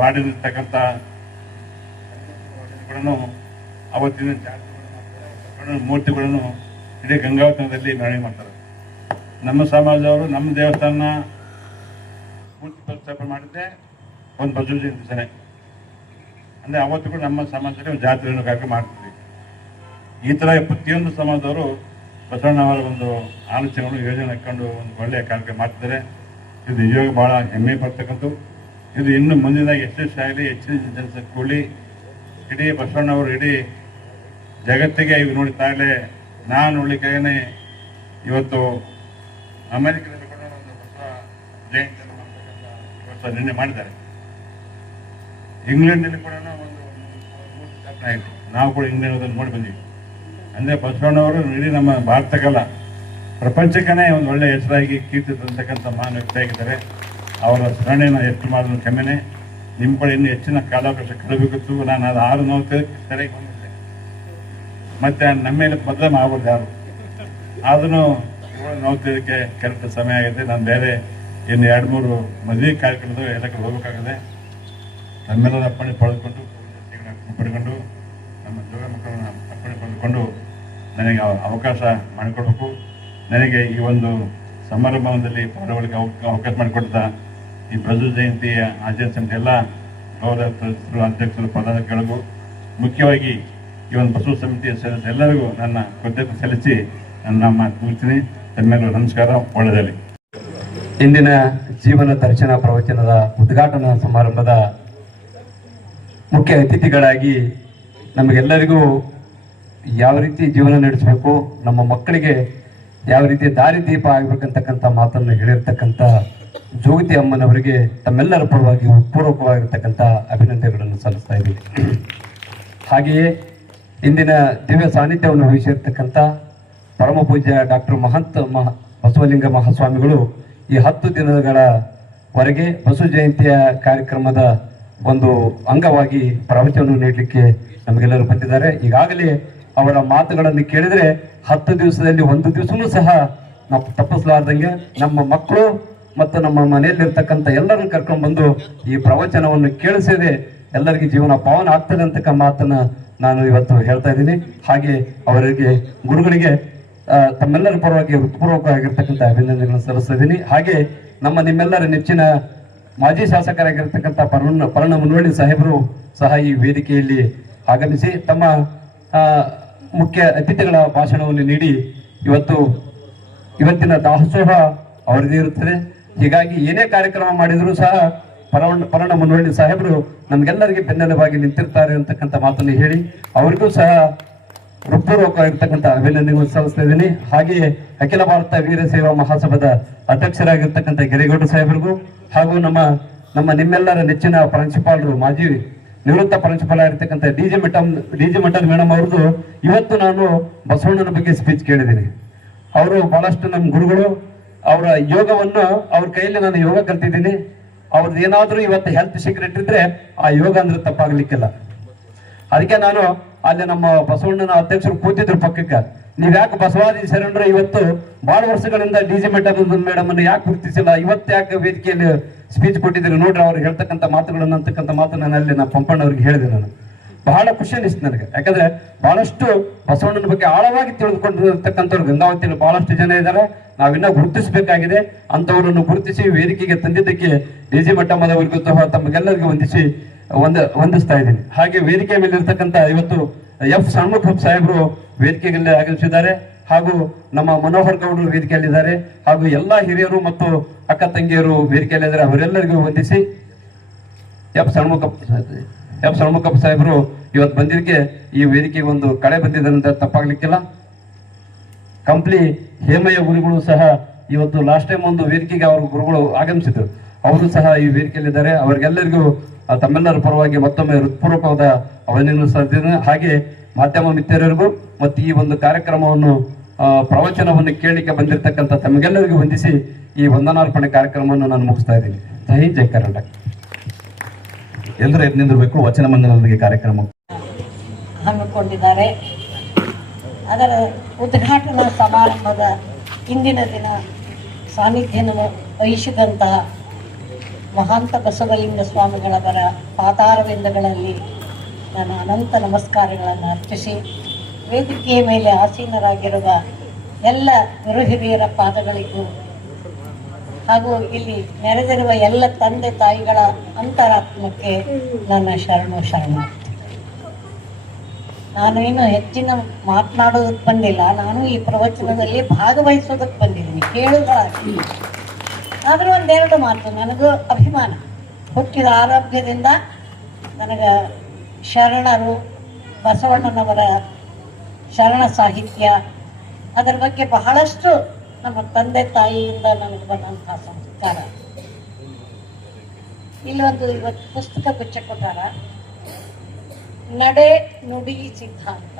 ವಾರ್ಡಿನಲ್ಲಿರ್ತಕ್ಕಂಥ ಅವತ್ತಿನ ಮೂರ್ತಿಗಳನ್ನು ಇಡೀ ಗಂಗಾವತಿ ನಗರದಲ್ಲಿ ಮೆರವಣಿಗೆ ಮಾಡ್ತಾರೆ. ನಮ್ಮ ಸಮಾಜದವರು ನಮ್ಮ ದೇವಸ್ಥಾನ ಮೂರ್ತಿ ಪ್ರತಿಷ್ಠಾಪನೆ ಮಾಡಿದ್ದೆ ಒಂದು ಬಸವ ಜಯಂತಿ ದಿವಸನೇ. ಅಂದರೆ ಅವತ್ತು ಕೂಡ ನಮ್ಮ ಸಮಾಜದಲ್ಲಿ ಒಂದು ಜಾತ್ರೆಯನ್ನು ಕಾರ್ಯಕ್ರಮ ಮಾಡ್ತೀವಿ. ಈ ಥರ ಪ್ರತಿಯೊಂದು ಸಮಾಜದವರು ಬಸವಣ್ಣವರ ಒಂದು ಆಲೋಚನೆಗಳು, ಯೋಜನೆ ಹಾಕೊಂಡು ಒಂದು ಒಳ್ಳೆಯ ಕಾರ್ಯಕ್ರಮ ಮಾಡ್ತಿದ್ದಾರೆ. ಇದು ನಿಜವಾಗಿ ಭಾಳ ಹೆಮ್ಮೆ ಪಡ್ತಕ್ಕಂಥದ್ದು. ಇದು ಇನ್ನು ಮುಂದಿನ ಯಶಸ್ವಿ ಆಗಲಿ, ಹೆಚ್ಚಿನ ಜನಸಂಖ್ಯೆ ಕೂಡಲಿ, ಇಡೀ ಬಸವಣ್ಣವರು ಇಡೀ ಜಗತ್ತಿಗೆ ಇವು ನೋಡಿದಾಗಲೇ ನಾನು ನೋಡಲಿಕ್ಕೆ ಇವತ್ತು ಅಮೆರಿಕದಲ್ಲಿ ಕೂಡ ಒಂದು ಹೊಸ ಜಯಂತಿಯನ್ನು ಮಾಡ್ತಕ್ಕಂಥ ಇವತ್ತು ನಿನ್ನೆ ಮಾಡಿದ್ದಾರೆ. ಇಂಗ್ಲೆಂಡಲ್ಲಿ ಕೂಡ ಒಂದು ಸ್ಥಾಪನೆ ಆಯಿತು. ನಾವು ಕೂಡ ಇಂಗ್ಲೆಂಡ್ ನೋಡಿ ಬಂದಿವಿ. ಅಂದರೆ ಬಸವಣ್ಣವರು ಇಡೀ ನಮ್ಮ ಭಾರತಕ್ಕಲ್ಲ ಪ್ರಪಂಚಕ್ಕೇ ಒಂದು ಒಳ್ಳೆಯ ಹೆಸರಾಗಿ ಕೀರ್ತಿ ತಂತಕ್ಕಂಥ ಮಹಾನ್ ವ್ಯಕ್ತಿಯಾಗಿದ್ದಾರೆ. ಅವರ ಸ್ಮರಣೆಯನ್ನು ಎಷ್ಟು ಮಾಡಿದ್ರು ಕಮ್ಮಿನೇ. ನಿಮ್ಮ ಕಡೆ ಇನ್ನೂ ಹೆಚ್ಚಿನ ಕಾಲಾವಕಾಶ ಕಳಬೇಕಿತ್ತು. ನಾನು ಅದು 6 ನೋವು ಸರಿಯಾಗಿ ಬಂದಿದ್ದೆ. ಮತ್ತು ನಮ್ಮ ಮೇಲೆ ಬದಲಾವಣೆ ಆಗ್ಬೋದು ಯಾರು. ಆದ್ರೂ ನೋಡ್ತಿದ್ದಕ್ಕೆ ಕರೆಕ್ಟ್ ಸಮಯ ಆಗಿದೆ. ನಾನು ಬೇರೆ ಇನ್ನು 2-3 ಮದುವೆ ಕಾರ್ಯಕ್ರಮದ ಎಲ್ಲ ಕಡೆ ಹೋಗಬೇಕಾಗಿದೆ. ನಮ್ಮೆಲ್ಲರ ಅಪ್ಪಣೆ ಪಡೆದುಕೊಂಡು ಪಡ್ಕೊಂಡು ನಮ್ಮ ಜೋಗ ಮಕ್ಕಳನ್ನ ಅಪ್ಪಣೆ ಪಡೆದುಕೊಂಡು ನನಗೆ ಅವಕಾಶ ಮಾಡಿಕೊಡ್ಬೇಕು. ನನಗೆ ಈ ಒಂದು ಸಮಾರಂಭದಲ್ಲಿ ಪಾಲ್ಗೊಳ್ಳಲಿಕ್ಕೆ ಅವಕಾಶ ಮಾಡಿಕೊಡ್ತಾ ಈ ಬಸವ ಜಯಂತಿಯ ಆಚರಣೆ ಸಮಿತಿ ಎಲ್ಲ ಗೌರವ ಸದಸ್ಯರು, ಅಧ್ಯಕ್ಷರು, ಪದಾಧಿಕಾರಿಗಳಿಗೂ ಮುಖ್ಯವಾಗಿ ಈ ಒಂದು ಬಸವ ಸಮಿತಿಯ ಸದಸ್ಯರು ಎಲ್ಲರಿಗೂ ನನ್ನ ಕೃತಜ್ಞತೆ ಸಲ್ಲಿಸಿ ನನ್ನ ಮಾತು ಮುಗಿಸ್ತೀನಿ. ತಮ್ಮೆಲ್ಲರೂ ನಮಸ್ಕಾರ, ಒಳ್ಳೆಯದಲ್ಲಿ. ಇಂದಿನ ಜೀವನ ದರ್ಶನ ಪ್ರವಚನದ ಉದ್ಘಾಟನಾ ಸಮಾರಂಭದ ಮುಖ್ಯ ಅತಿಥಿಗಳಾಗಿ ನಮಗೆಲ್ಲರಿಗೂ ಯಾವ ರೀತಿ ಜೀವನ ನಡೆಸಬೇಕು, ನಮ್ಮ ಮಕ್ಕಳಿಗೆ ಯಾವ ರೀತಿ ದಾರಿದೀಪ ಆಗಬೇಕಂತಕ್ಕಂಥ ಮಾತನ್ನು ಹೇಳಿರ್ತಕ್ಕಂಥ ಜೋಗತಿ ಅಮ್ಮನವರಿಗೆ ತಮ್ಮೆಲ್ಲರ ಪರವಾಗಿ ಪೂರ್ವಕವಾಗಿರ್ತಕ್ಕಂಥ ಅಭಿನಂದನೆಗಳನ್ನು ಸಲ್ಲಿಸ್ತಾ ಇದ್ದೀವಿ. ಹಾಗೆಯೇ ಇಂದಿನ ದಿವ್ಯ ಸಾನ್ನಿಧ್ಯವನ್ನು ವಹಿಸಿರ್ತಕ್ಕಂಥ ಪರಮ ಪೂಜ್ಯ ಡಾಕ್ಟರ್ ಬಸವಲಿಂಗ ಮಹಾಸ್ವಾಮಿಗಳು ಈ 10 ದಿನಗಳವರೆಗೆ ಬಸವ ಜಯಂತಿಯ ಕಾರ್ಯಕ್ರಮದ ಒಂದು ಅಂಗವಾಗಿ ಪ್ರವಚನವನ್ನು ನೀಡಲಿಕ್ಕೆ ನಮಗೆಲ್ಲರೂ ಬಂದಿದ್ದಾರೆ. ಈಗಾಗಲೇ ಅವರ ಮಾತುಗಳನ್ನು ಕೇಳಿದರೆ 10 ದಿವಸದಲ್ಲಿ 1 ದಿವಸನೂ ಸಹ ನಾವು ತಪ್ಪಿಸಲಾರ್ದಂಗೆ ನಮ್ಮ ಮಕ್ಕಳು ಮತ್ತು ನಮ್ಮ ಮನೆಯಲ್ಲಿರ್ತಕ್ಕಂಥ ಎಲ್ಲರನ್ನು ಕರ್ಕೊಂಡು ಬಂದು ಈ ಪ್ರವಚನವನ್ನು ಕೇಳಿಸಿದೆ ಎಲ್ಲರಿಗೆ ಜೀವನ ಪಾವನ ಆಗ್ತದೆ ಅಂತಕ್ಕ ಮಾತನ್ನ ನಾನು ಇವತ್ತು ಹೇಳ್ತಾ ಇದ್ದೀನಿ. ಹಾಗೆ ಅವರಿಗೆ ಗುರುಗಳಿಗೆ ತಮ್ಮೆಲ್ಲರ ಪರವಾಗಿ ಹೃತ್ಪೂರ್ವಕವಾಗಿರ್ತಕ್ಕಂಥ ಅಭಿನಂದನೆಗಳನ್ನು ಸಲ್ಲಿಸ್ತಾ ಇದ್ದೀನಿ. ಹಾಗೆ ನಿಮ್ಮೆಲ್ಲರ ನೆಚ್ಚಿನ ಮಾಜಿ ಶಾಸಕರಾಗಿರ್ತಕ್ಕಂಥ ಪರ್ಣ ಮುನವಳ್ಳಿ ಸಾಹೇಬರು ಸಹ ಈ ವೇದಿಕೆಯಲ್ಲಿ ಆಗಮಿಸಿ ತಮ್ಮ ಮುಖ್ಯ ಅತಿಥಿಗಳ ಭಾಷಣವನ್ನು ನೀಡಿ ಇವತ್ತಿನ ದಾಸೋಹ ಅವರದೇ ಇರುತ್ತದೆ. ಹೀಗಾಗಿ ಏನೇ ಕಾರ್ಯಕ್ರಮ ಮಾಡಿದ್ರು ಸಹ ಪರ್ಣ ಮುನವಳ್ಳಿ ಸಾಹೇಬರು ನಮ್ಗೆಲ್ಲರಿಗೆ ಬೆನ್ನೆಲುಬಾಗಿ ನಿಂತಿರ್ತಾರೆ ಅಂತಕ್ಕಂಥ ಮಾತನ್ನು ಹೇಳಿ ಅವರಿಗೂ ಸಹ ಹೃತ್ಪೂರ್ವಕವಾಗಿರ್ತಕ್ಕಂಥ ಅಭಿನಂದನೆಗಳನ್ನು ಸಲ್ಲಿಸ್ತಾ ಇದ್ದೀನಿ. ಹಾಗೆಯೇ ಅಖಿಲ ಭಾರತ ವೀರ ಸೇವಾ ಮಹಾಸಭಾದ ಅಧ್ಯಕ್ಷರಾಗಿರ್ತಕ್ಕಂಥ ಗಿರಿಗೌಡ ಸಾಹೇಬರಿಗೂ ಹಾಗೂ ನಿಮ್ಮೆಲ್ಲರ ನೆಚ್ಚಿನ ಪ್ರಾಂಶುಪಾಲರು ಮಾಜಿ ನಿವೃತ್ತ ಪ್ರಾಂಶುಪಾಲ ಆಗಿರ್ತಕ್ಕಂಥ ಡಿ.ಜಿ. ಮಠದ ಮೇಡಮ್ ಅವ್ರದ್ದು ಇವತ್ತು ನಾನು ಬಸವಣ್ಣನ ಬಗ್ಗೆ ಸ್ಪೀಚ್ ಕೇಳಿದ್ದೀನಿ. ಅವರು ಬಹಳಷ್ಟು ನಮ್ಮ ಗುರುಗಳು. ಅವರ ಯೋಗವನ್ನು ಅವ್ರ ಕೈಯಲ್ಲಿ ನಾನು ಯೋಗ ಕಲ್ತಿದ್ದೀನಿ. ಅವ್ರದ್ದು ಏನಾದ್ರೂ ಇವತ್ತು ಹೆಲ್ತ್ ಸೀಕ್ರೆಟ್ ಇದ್ರೆ ಆ ಯೋಗ ಅಂದ್ರೆ ತಪ್ಪಾಗ್ಲಿಕ್ಕಿಲ್ಲ. ಅದಕ್ಕೆ ನಾನು ಅಲ್ಲಿ ನಮ್ಮ ಬಸವಣ್ಣನ ಅಧ್ಯಕ್ಷರು ಕೂತಿದ್ರು ಪಕ್ಕಕ್ಕೆ, ನೀವ್ ಯಾಕೆ ಬಸವಾದಿ ಶರಣರು ಇವತ್ತು ಬಹಳ ವರ್ಷಗಳಿಂದ ಡಿ.ಜಿ. ಮೇಡಮ್ ಅನ್ನು ಯಾಕೆ ಗುರುತಿಸಿಲ್ಲ, ಇವತ್ತು ಯಾಕೆ ವೇದಿಕೆಯಲ್ಲಿ ಸ್ಪೀಚ್ ಕೊಟ್ಟಿದ್ರು ನೋಡ್ರಿ ಅವ್ರು ಹೇಳ್ತಕ್ಕಂಥ ಮಾತುಗಳನ್ನು ಅಂತಕ್ಕಂಥ ಮಾತು ನಾನು ಅಲ್ಲಿ ಪಂಪಣ್ಣವ್ರಿಗೆ ಹೇಳಿದೆ. ನಾನು ಬಹಳ ಖುಷಿ ಅನಿಸ್ತು ನನಗೆ. ಯಾಕಂದ್ರೆ ಬಹಳಷ್ಟು ಬಸವಣ್ಣನ ಬಗ್ಗೆ ಆಳವಾಗಿ ತಿಳಿದುಕೊಂಡಿರ್ತಕ್ಕಂಥವ್ರು ಗಂಗಾವತಿಯಲ್ಲಿ ಬಹಳಷ್ಟು ಜನ ಇದ್ದಾರೆ. ನಾವಿನ್ನ ಗುರುತಿಸಬೇಕಾಗಿದೆ. ಅಂತವರನ್ನು ಗುರುತಿಸಿ ವೇದಿಕೆಗೆ ತಂದಿದ್ದಕ್ಕೆ ಡಿ.ಜಿ. ಮಠಮ್ಮದವರಿಗೂ ತಮಗೆಲ್ಲರಿಗೂ ವಂದಿಸ್ತಾ ಇದ್ದೀನಿ. ಹಾಗೆ ವೇದಿಕೆ ಮೇಲೆ ಇರ್ತಕ್ಕಂಥ ಇವತ್ತು ಎಫ್ ಷಣ್ಮುಖಪ್ಪ ಸಾಹೇಬರು ವೇದಿಕೆಯಲ್ಲಿ ಆಗಮಿಸಿದ್ದಾರೆ. ಹಾಗೂ ನಮ್ಮ ಮನೋಹರ್ ಗೌಡರು ವೇದಿಕೆಯಲ್ಲಿದ್ದಾರೆ. ಹಾಗೂ ಎಲ್ಲಾ ಹಿರಿಯರು ಮತ್ತು ಅಕ್ಕ ತಂಗಿಯರು ವೇದಿಕೆಯಲ್ಲಿದ್ದಾರೆ. ಅವರೆಲ್ಲರಿಗೂ ವಂದಿಸಿ ಎಫ್ ಷಣ್ಮುಖಪ್ಪ ಸಾಹೇಬರು ಇವತ್ತು ಬಂದಿದ್ದಕ್ಕೆ ಈ ವೇದಿಕೆಗೆ ಒಂದು ಕಳೆ ಬಂದಿದ್ದಾರೆ ಅಂತ ತಪ್ಪಾಗ್ಲಿಕ್ಕಿಲ್ಲ. ಕಂಪ್ಲಿ ಹೇಮಯ್ಯ ಗುರುಗಳು ಸಹ ಇವತ್ತು ಲಾಸ್ಟ್ ಟೈಮ್ ಒಂದು ವೇದಿಕೆಗೆ ಅವರು ಗುರುಗಳು ಆಗಮಿಸಿದ್ರು. ಅವರು ಸಹ ಈ ವೇದಿಕೆಯಲ್ಲಿದ್ದಾರೆ. ಅವರಿಗೆಲ್ಲರಿಗೂ ತಮ್ಮೆಲ್ಲರ ಪರವಾಗಿ ಮತ್ತೊಮ್ಮೆ ಹೃತ್ಪೂರ್ವಕವಾದ ಅಭಿನಂದನೆ ಸಲ್ಲಿಸಿದ್ದೇನೆ. ಹಾಗೆ ಮಾಧ್ಯಮ ಮಿತ್ರರಿಗೂ ಮತ್ತು ಈ ಒಂದು ಕಾರ್ಯಕ್ರಮವನ್ನು ಪ್ರವಚನವನ್ನು ಕೇಳಲಿಕ್ಕೆ ಬಂದಿರತಕ್ಕಂಥ ತಮಗೆಲ್ಲರಿಗೂ ವಂದಿಸಿ ಈ ವಂದನಾರ್ಪಣೆ ಕಾರ್ಯಕ್ರಮವನ್ನು ನಾನು ಮುಗಿಸ್ತಾ ಇದ್ದೀನಿ. ಜೈ ಹಿಂದ್, ಜೈ ಕರ್ನಾಟಕ. ಎಲ್ಲರೂ ಎದ್ದು ನಿಂದಿರಬೇಕು. ವಚನ ಮಂದಿರದೊಂದಿಗೆ ಕಾರ್ಯಕ್ರಮ ಹಮ್ಮಿಕೊಂಡಿದ್ದಾರೆ. ಅದರ ಉದ್ಘಾಟನಾ ಸಮಾರಂಭದ ಇಂದಿನ ದಿನ ಸಾನ್ನಿಧ್ಯವನ್ನು ವಹಿಸಿದಂತಹ ಮಹಾಂತ ಬಸವಲಿಂಗ ಸ್ವಾಮಿಗಳವರ ಪಾದಾರವಿಂದಗಳಲ್ಲಿ ನನ್ನ ಅನಂತ ನಮಸ್ಕಾರಗಳನ್ನು ಅರ್ಪಿಸಿ, ವೇದಿಕೆಯ ಮೇಲೆ ಆಸೀನರಾಗಿರುವ ಎಲ್ಲ ಗುರು ಹಿರಿಯರ ಪಾದಗಳಿಗೂ ಹಾಗೂ ಇಲ್ಲಿ ನೆರೆದಿರುವ ಎಲ್ಲ ತಂದೆ ತಾಯಿಗಳ ಅಂತರಾತ್ಮಕ್ಕೆ ನನ್ನ ಶರಣು. ನಾನು ಇನ್ನು ಹೆಚ್ಚಿನ ಮಾತನಾಡೋದಕ್ಕೆ ಬಂದಿಲ್ಲ. ನಾನು ಈ ಪ್ರವಚನದಲ್ಲಿ ಭಾಗವಹಿಸೋದಕ್ಕೆ ಬಂದಿದ್ದೀನಿ, ಕೇಳುವುದಾಗಿ. ಆದರೂ 1-2 ಮಾತು. ನನಗೂ ಅಭಿಮಾನ. ಹುಟ್ಟಿದ ಆರೋಗ್ಯದಿಂದ ನನಗೆ ಶರಣರು, ಬಸವಣ್ಣನವರ ಶರಣ ಸಾಹಿತ್ಯ, ಅದರ ಬಗ್ಗೆ ಬಹಳಷ್ಟು ನಮ್ಮ ತಂದೆ ತಾಯಿಯಿಂದ ನನಗೆ ಬಂದಂತಹ ಸಂಸ್ಕಾರ. ಇಲ್ಲೊಂದು ಇವತ್ತು ಪುಸ್ತಕ ಗುಚ್ಛ ಕೊಟ್ಟಾರ, ನಡೆ ನುಡಿ ಸಿದ್ಧಾಂತ.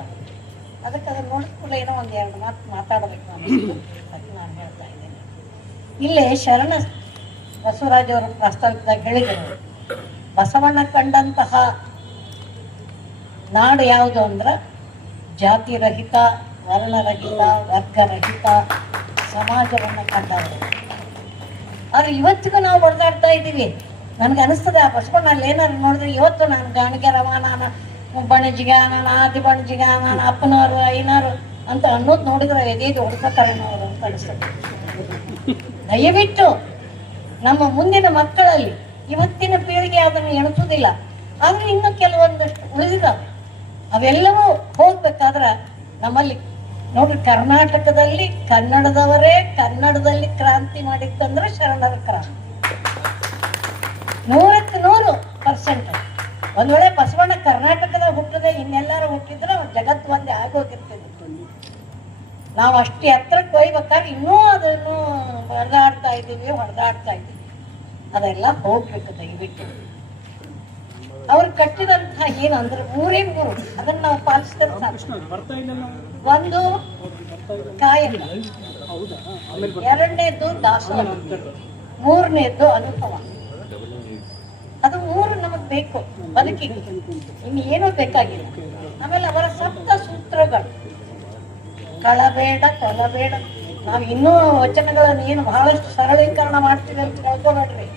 ಅದಕ್ಕೆ ಅದನ್ನ ನೋಡಿದ್ಕೂಡ ಏನೋ ಒಂದು ಎರಡು ಮಾತು ಮಾತಾಡಬೇಕು ಅದಕ್ಕೆ ನಾನು ಹೇಳ್ತಾ ಇದ್ದೇನೆ. ಇಲ್ಲೇ ಶರಣ ಬಸವರಾಜ್ ಅವರು ಪ್ರಾಸ್ತಾವಿಕದಾಗ ಹೇಳಿದರು, ಬಸವಣ್ಣ ಕಂಡಂತಹ ನಾಡು ಯಾವುದು ಅಂದ್ರೆ ಜಾತಿ ರಹಿತ, ವರ್ಣರಹಿತ, ವರ್ಗರಹಿತ ಸಮಾಜವನ್ನು ಕಂಡವರು. ಆದ್ರೆ ಇವತ್ತಿಗೂ ನಾವು ಬಡ್ದಾಡ್ತಾ ಇದ್ದೀವಿ. ನನಗೆ ಅನಿಸ್ತದೆ ಆ ಬಸವಣ್ಣ ಅಲ್ಲಿ ಏನಾರು ನೋಡಿದ್ರೆ ಇವತ್ತು ನಾನು ಗಾಣಿಗೆರವ, ನಾನು ಬಣಜಿಗ, ನಾನು ಆದಿ ಬಣಜಿಗ, ನಾನು ಅಪ್ಪನವರು ಐನವರು ಅಂತ ಅನ್ನೋದು ನೋಡಿದ್ರೆ ಎದೇದು ಹೊಡ್ಕೋತಾರನವರು ಅಂತ ಅನಿಸ್ತದೆ. ದಯವಿಟ್ಟು ನಮ್ಮ ಮುಂದಿನ ಮಕ್ಕಳಲ್ಲಿ ಇವತ್ತಿನ ಪೀಳಿಗೆ ಅದನ್ನು ಎಣಿಸೋದಿಲ್ಲ, ಆದ್ರೆ ಇನ್ನು ಕೆಲವೊಂದಷ್ಟು ಉಳಿದಿದ್ದಾವೆ. ಅವೆಲ್ಲವೂ ಹೋಗ್ಬೇಕಾದ್ರೆ ನಮ್ಮಲ್ಲಿ ನೋಡ್ರಿ, ಕರ್ನಾಟಕದಲ್ಲಿ ಕನ್ನಡದವರೇ ಕನ್ನಡದಲ್ಲಿ ಕ್ರಾಂತಿ ಮಾಡಿತ್ತಂದ್ರೆ ಶರಣರ ಕ್ರಾಂತಿ 100% ಒಂದ್ ವೇಳೆ ಬಸವಣ್ಣ ಕರ್ನಾಟಕದಾಗ ಹುಟ್ಟದೆ ಇನ್ನೆಲ್ಲಾರು ಹುಟ್ಟಿದ್ರೆ ಜಗತ್ತು ಒಂದೇ ಆಗೋಗಿರ್ತದೆ. ನಾವು ಅಷ್ಟು ಎತ್ತರಕ್ಕೆ ಒಯ್ಬೇಕಾದ್ರೆ ಇನ್ನೂ ಅದನ್ನು ಹೊಡೆದಾಡ್ತಾ ಇದ್ದೀವಿ. ಅದೆಲ್ಲ ಹೋಗ್ಬೇಕು ದಯವಿಟ್ಟು. ಅವ್ರು ಕಟ್ಟಿದಂತಹ ಏನಂದ್ರೆ 3 ಅದನ್ನ ನಾವು ಪಾಲಿಸಿದ್ರೆ ಒಂದು ಕಾಯಕ, ಎರಡನೇದ್ದು ದಾಸೋಹ, ಮೂರನೇದ್ದು ಅನುಭವ. ಅದು 3 ನಮಗ್ ಬೇಕು ಬದುಕಿಗೆ, ಇನ್ನು ಏನೂ ಬೇಕಾಗಿಲ್ಲ. ಆಮೇಲೆ ಅವರ ಸಪ್ತ ಸೂತ್ರಗಳು, ಕಳಬೇಡ, ಕೊಲಬೇಡ. ನಾವು ಇನ್ನೂ ವಚನಗಳನ್ನು ಏನು ಬಹಳಷ್ಟು ಸರಳೀಕರಣ ಮಾಡ್ತೀವಿ ಅಂತ ಹೇಳ್ಕೊಬೇಡ್ರಿ.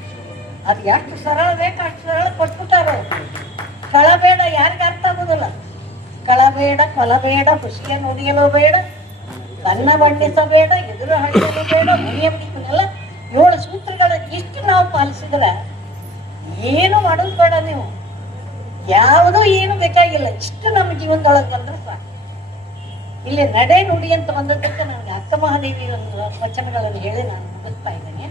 ಅದು ಎಷ್ಟು ಸರಳ ಬೇಕು ಅಷ್ಟು ಸರಳ ಕೊಟ್ಬಿಟ್ಟಾರೆ. ಕಳಬೇಡ ಯಾರಿಗೆ ಅರ್ಥ ಆಗೋದಿಲ್ಲ. ಕಳಬೇಡ, ಕೊಲಬೇಡ, ಹುಸಿಗೆ ನುಡಿಯಲು ಬೇಡ, ಕನ್ನ ಬಣ್ಣಿಸಬೇಡ, ಎದುರು ಹಣ್ಣಲು ಬೇಡ, ಮುನಿಯ ಬಿಡಿಲ್ಲ. 7 ಸೂತ್ರಗಳ ಇಷ್ಟು ನಾವು ಪಾಲಿಸಿದ್ರೆ ಏನು ಮಾಡೋದು ಬೇಡ. ನೀವು ಯಾವುದೂ ಏನು ಬೇಕಾಗಿಲ್ಲ, ಇಷ್ಟು ನಮ್ಮ ಜೀವನದೊಳಗೆ ಬಂದ್ರೆ ಸಾಕು. ಇಲ್ಲಿ ನಡೆ ನುಡಿ ಅಂತ ಬಂದದ್ದಕ್ಕೆ ನನಗೆ ಅಕ್ಕ ಮಹಾದೇವಿ ಒಂದು ವಚನಗಳನ್ನು ಹೇಳಿ ನಾನು ಮುಗಿಸ್ತಾ ಇದ್ದೇನೆ.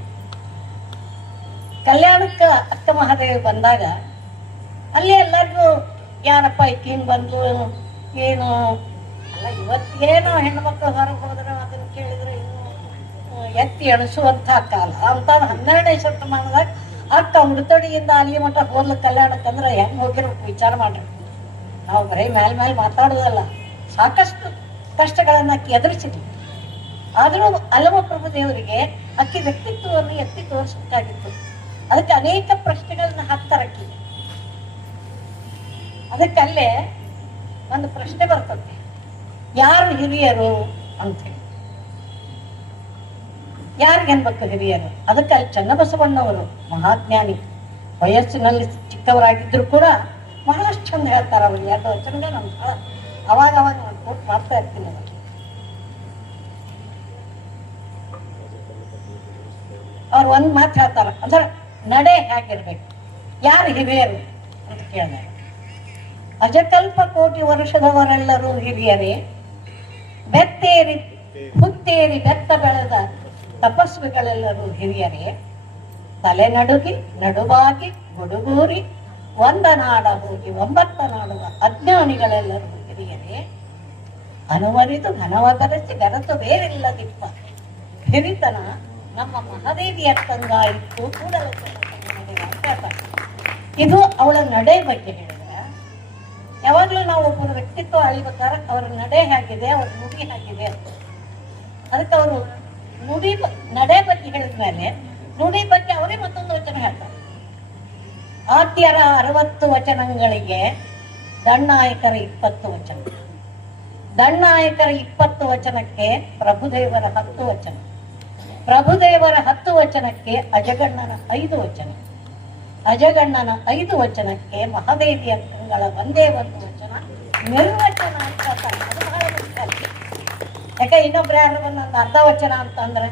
ಕಲ್ಯಾಣಕ್ಕೆ ಅಕ್ಕ ಮಹಾದೇವಿ ಬಂದಾಗ ಅಲ್ಲಿ ಎಲ್ಲರಿಗೂ ಯಾರಪ್ಪ ಈಕೇನು ಬಂದು ಏನು ಅಲ್ಲ, ಇವತ್ತೇನೋ ಹೆಣ್ಣು ಮಕ್ಕಳು ಹೊರಗೆ ಹೋದ್ರೆ ಅದನ್ನು ಕೇಳಿದ್ರೆ ಇನ್ನು ಎತ್ತಿ ಎಣಿಸುವಂಥ ಕಾಲ ಅಂತ 12ನೇ ಶತಮಾನದಾಗ ಅಕ್ಕ ಮುಡುತಡಿಯಿಂದ ಅಲ್ಲಿ ಮಟ್ಟ ಹೋದ್ಲು ಕಲ್ಯಾಣಕ್ಕಂದ್ರೆ ಹೆಂಗೆ ಹೋಗಿರ್ಬೇಕು ವಿಚಾರ ಮಾಡ್ರಿ. ನಾವು ಬರೀ ಮೇಲೆ ಮಾತಾಡೋದಲ್ಲ, ಸಾಕಷ್ಟು ಕಷ್ಟಗಳನ್ನ ಅಕ್ಕಿ ಎದುರಿಸಿದ್ವಿ. ಆದರೂ ಅಲ್ಲಮ ಪ್ರಭು ದೇವರಿಗೆ ಅಕ್ಕಿ ವ್ಯಕ್ತಿತ್ವವನ್ನು ಎತ್ತಿ ತೋರಿಸಬೇಕಾಗಿತ್ತು. ಅದಕ್ಕೆ ಅನೇಕ ಪ್ರಶ್ನೆಗಳನ್ನ ಹಾಕ್ತಾರಕ್ಕಿ. ಅದಕ್ಕಲ್ಲೇ ಒಂದು ಪ್ರಶ್ನೆ ಬರ್ತದೆ, ಯಾರು ಹಿರಿಯರು ಅಂತೇಳಿ. ಯಾರಿಗನ್ಬೇಕು ಹಿರಿಯರು? ಅದಕ್ಕೆ ಅಲ್ಲಿ ಚನ್ನಬಸವಣ್ಣವರು ಮಹಾಜ್ಞಾನಿ, ವಯಸ್ಸಿನಲ್ಲಿ ಚಿಕ್ಕವರಾಗಿದ್ರು ಕೂಡ ಬಹಳಷ್ಟು ಚಂದ ಹೇಳ್ತಾರೆ. ಅವ್ರು 2 ವಚನಗಳು ನಮ್ಮ ಅವಾಗ ನಾನು ಕೋಟ್ ಮಾಡ್ತಾ ಇರ್ತೀನಿ. ಅವ್ರು ಒಂದು ಮಾತು ಹೇಳ್ತಾರ, ಅಂದ್ರೆ ನಡೆ ಹೇಗಿರ್ಬೇಕು, ಯಾರು ಹಿರಿಯರು ಅಂತ ಕೇಳಿದಾಗ, ಅಜಕಲ್ಪ ಕೋಟಿ ವರ್ಷದವರೆಲ್ಲರೂ ಹಿರಿಯರೇ, ಬೆತ್ತೇರಿ ಹುತ್ತೇರಿ ಬೆತ್ತ ಬೆಳೆದ ತಪಸ್ವಿಗಳೆಲ್ಲರೂ ಹಿರಿಯರೇ, ತಲೆ ನಡುಗಿ ನಡುವಾಗಿ ಗುಡುಗೂರಿ ಒಂದ ನಾಡ ಹೋಗಿ 9 ನಾಡುವ ಅಜ್ಞಾನಿಗಳೆಲ್ಲರೂ ಹಿರಿಯರೇ, ಅನುವರಿದು ಘನವ ಬೆರೆಸಿ ಬೆರೆತು ಬೇರಿಲ್ಲದಿಪ್ಪ ಹಿರಿತನ ನಮ್ಮ ಮಹಾದೇವಿಯ ತಂಗಾಯಿತು ಕೂಡಲ ಇದು ಅವಳ ನಡೆ ಬಗ್ಗೆ ಹೇಳಿದ್ರೆ. ಯಾವಾಗ್ಲೂ ನಾವು ಒಬ್ಬರ ವ್ಯಕ್ತಿತ್ವ ಅಳಿಬೇಕಾದ್ರೆ ಅವರ ನಡೆ ಹೇಗಿದೆ, ಅವ್ರ ನುಡಿ ಹೇಗಿದೆ ಅಂತ. ಅದಕ್ಕೆ ಅವರು ನಡೆ ಬಗ್ಗೆ ಹೇಳಿದ್ಮೇಲೆ ನುಡಿ ಬಗ್ಗೆ ಅವರೇ ಮತ್ತೊಂದು ವಚನ ಹೇಳ್ತಾರೆ. ಆದ್ಯರ 60 ವಚನಗಳಿಗೆ ದಂಡನಾಯಕರ 20 ವಚನ, ದಂಡನಾಯಕರ 20 ವಚನಕ್ಕೆ ಪ್ರಭುದೇವರ 10 ವಚನ, ಪ್ರಭುದೇವರ 10 ವಚನಕ್ಕೆ ಅಜಗಣ್ಣನ 5 ವಚನ, ಅಜಗಣ್ಣನ 5 ವಚನಕ್ಕೆ ಮಹಾದೇವಿಯ ಕಂಗಳ ಒಂದೇ 1 ವಚನ ನಿರ್ವಚನ ಅಂತ. ಅದು ಬಹಳ ಮುಖ್ಯ. ಯಾಕೆ ಇನ್ನೊಬ್ರು ಯಾರು ಒಂದು ಅರ್ಧ ವಚನ ಅಂತ ಅಂದ್ರೆ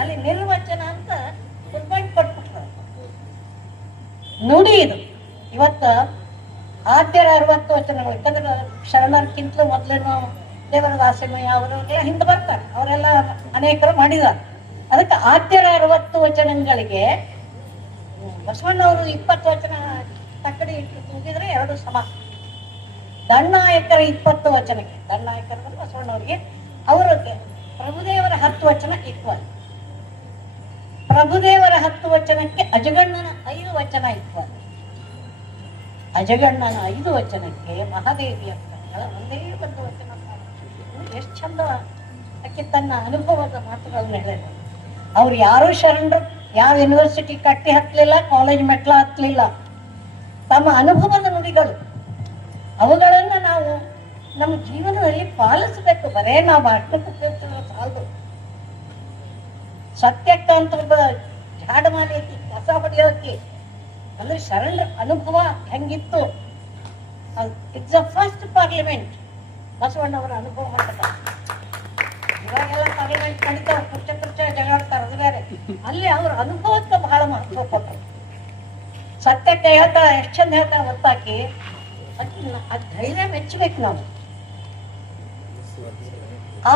ಅಲ್ಲಿ ನಿರ್ವಚನ ಅಂತ ಕೊಟ್ಬಿಟ್ರೆ ನುಡಿ. ಇದು ಇವತ್ತು ಆದ್ಯರ 60 ವಚನಗಳು, ಯಾಕಂದ್ರೆ ಶರಣರ್ಕಿಂತಲೂ ಮೊದಲೇನು ದೇವರದಾಸಿಮಯ್ಯ ಅವರೆಲ್ಲ ಹಿಂದೆ ಬರ್ತಾರೆ, ಅವರೆಲ್ಲ ಅನೇಕರು ಮಾಡಿದ್ದಾರೆ. ಅದಕ್ಕೆ ಆದ್ಯರ 60 ವಚನಗಳಿಗೆ ಬಸವಣ್ಣವರು 20 ವಚನ ತಕ್ಕಡಿ ಇಟ್ಟು ತೂಗಿದ್ರೆ 2 ಸಮ. ದಂಡನಾಯಕರ 20 ವಚನಕ್ಕೆ, ದಂಡನಾಯಕರ ಬಸವಣ್ಣವರಿಗೆ ಅವರಿಗೆ ಪ್ರಭುದೇವರ 10 ವಚನ ಈಕ್ವಲ್, ಪ್ರಭುದೇವರ 10 ವಚನಕ್ಕೆ ಅಜಗಣ್ಣನ 5 ವಚನ ಈಕ್ವಲ್, ಅಜಗಣ್ಣನ 5 ವಚನಕ್ಕೆ ಮಹಾದೇವಿಯ ಒಂದೇ ಒಂದು ವಚನ. ಎಷ್ಟು ಚಂದ ಆಕೆ ತನ್ನ ಅನುಭವದ ಮಾತುಗಳನ್ನು ಹೇಳಿದ್ರು. ಅವ್ರು ಯಾರು ಶರಣರು, ಯಾವ ಯೂನಿವರ್ಸಿಟಿ ಕಟ್ಟಿ ಹತ್ತಲಿಲ್ಲ, ಕಾಲೇಜ್ ಮೆಟ್ಲ ಹತ್ತಲಿಲ್ಲ. ತಮ್ಮ ಅನುಭವದ ನುಡಿಗಳು, ಅವುಗಳನ್ನ ನಾವು ನಮ್ಮ ಜೀವನದಲ್ಲಿ ಪಾಲಿಸಬೇಕು. ಬರೇ ನಾವು ಅಷ್ಟಕ್ಕೆ ಸಾಲದು. ಸತ್ಯಕ್ಕ ಅಂತ ಒಬ್ಬ ಜಾಡಮಾಲಿ ಐತಿ, ಕಸ ಹೊಡೆಯೋಕೆ ಅಂದ್ರೆ ಶರಣರ ಅನುಭವ ಹೆಂಗಿತ್ತು. ಇಟ್ಸ್ ಅ ಫಸ್ಟ್ ಪಾರ್ಲಿಮೆಂಟ್ ಬಸವಣ್ಣವರ ಅನುಭವ ಮಂಟಪ. ಇವಾಗೆಲ್ಲ ಪಾರ್ಲಿಮೆಂಟ್ ನಡೀತಾವ, ಕುರ್ಚ ಜಗಳಾಡ್ತಾರೆ, ಅದು ಬೇರೆ. ಅಲ್ಲಿ ಅವ್ರ ಅನುಭವಕ್ಕೆ ಬಹಳ ಮಹತ್ವ ಕೊಟ್ಟರು. ಸತ್ಯಕ್ಕೆ ಹೇಳ್ತಾ ಎಷ್ಟು ಚಂದ ಹೇಳ್ತಾ ಗೊತ್ತಾಕಿ, ಅದ್ ಧೈರ್ಯ ಮೆಚ್ಚಬೇಕು ನಾವು.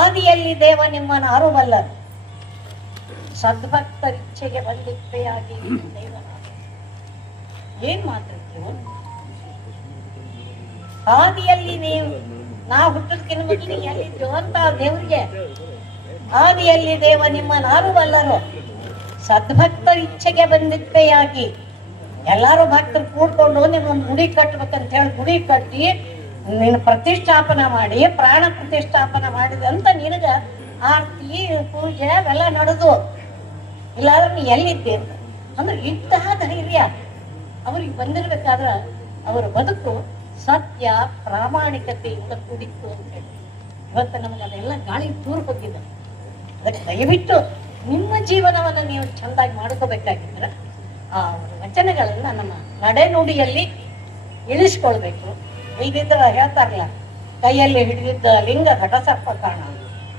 ಆದಿಯಲ್ಲಿ ದೇವ ನಿಮ್ಮನ್ನು ಆರುವಲ್ಲರು, ಸದ್ಭಕ್ತರಿಚ್ಛೆಗೆ ಬಂದಿಪ್ಪೆಯಾಗಿ ದೇವನ. ಏನ್ ಮಾತಾಡ್ತೀವಿ? ಆದಿಯಲ್ಲಿ ನಾವು ಹುಟ್ಟದಕ್ಕಿಂತ ಮೊದಲಿಗೆ ಎಲ್ಲಿದ್ದು ಅಂತ ದೇವರಿಗೆ, ಆದಿಯಲ್ಲಿ ದೇವ ನಿಮ್ಮನ್ನು ಆರುವಲ್ಲರು, ಸದ್ಭಕ್ತರ ಇಚ್ಛೆಗೆ ಬಂದಿಪ್ಪೆಯಾಗಿ. ಎಲ್ಲಾರು ಭಕ್ತರು ಕೂಡ್ಕೊಂಡು ನಿನ್ನೊಂದು ಗುಡಿ ಕಟ್ಟಬೇಕಂತ ಹೇಳಿ ಗುಡಿ ಕಟ್ಟಿ ನೀನು ಪ್ರತಿಷ್ಠಾಪನೆ ಮಾಡಿ, ಪ್ರಾಣ ಪ್ರತಿಷ್ಠಾಪನೆ ಮಾಡಿದೆ ಅಂತ ನಿನಗ ಆರತಿ ಪೂಜೆ ಅವೆಲ್ಲ ನಡೆದು. ಇಲ್ಲಾದ್ರೆ ನೀ ಎಲ್ಲಿದ್ದೆ ಅಂತ ಅಂದ್ರೆ ಇಂತಹ ಧೈರ್ಯ ಅವ್ರಿಗೆ ಬಂದಿರ್ಬೇಕಾದ್ರ ಅವರ ಬದುಕು ಸತ್ಯ ಪ್ರಾಮಾಣಿಕತೆಯಿಂದ ಕೂಡಿತ್ತು ಅಂತ ಹೇಳಿ. ಇವತ್ತು ನಮ್ಗೆ ಅದೆಲ್ಲ ಗಾಳಿ ತೂರು ಹೋಗಿದೆ. ಅದಕ್ಕೆ ದಯವಿಟ್ಟು ನಿಮ್ಮ ಜೀವನವನ್ನ ನೀವು ಚಂದಾಗಿ ಮಾಡ್ಕೋಬೇಕಾಗಿದ್ರೆ ಆ ವಚನಗಳನ್ನ ನಮ್ಮ ನಡೆನುಡಿಯಲ್ಲಿ ಇಳಿಸ್ಕೊಳ್ಬೇಕು. ಇಲ್ದಿದ್ರ ಹೇಳ್ತಾರಲ್ಲ, ಕೈಯಲ್ಲಿ ಹಿಡಿದಿದ್ದ ಲಿಂಗ ಘಟಸರ್ಪ ಕಾಣ,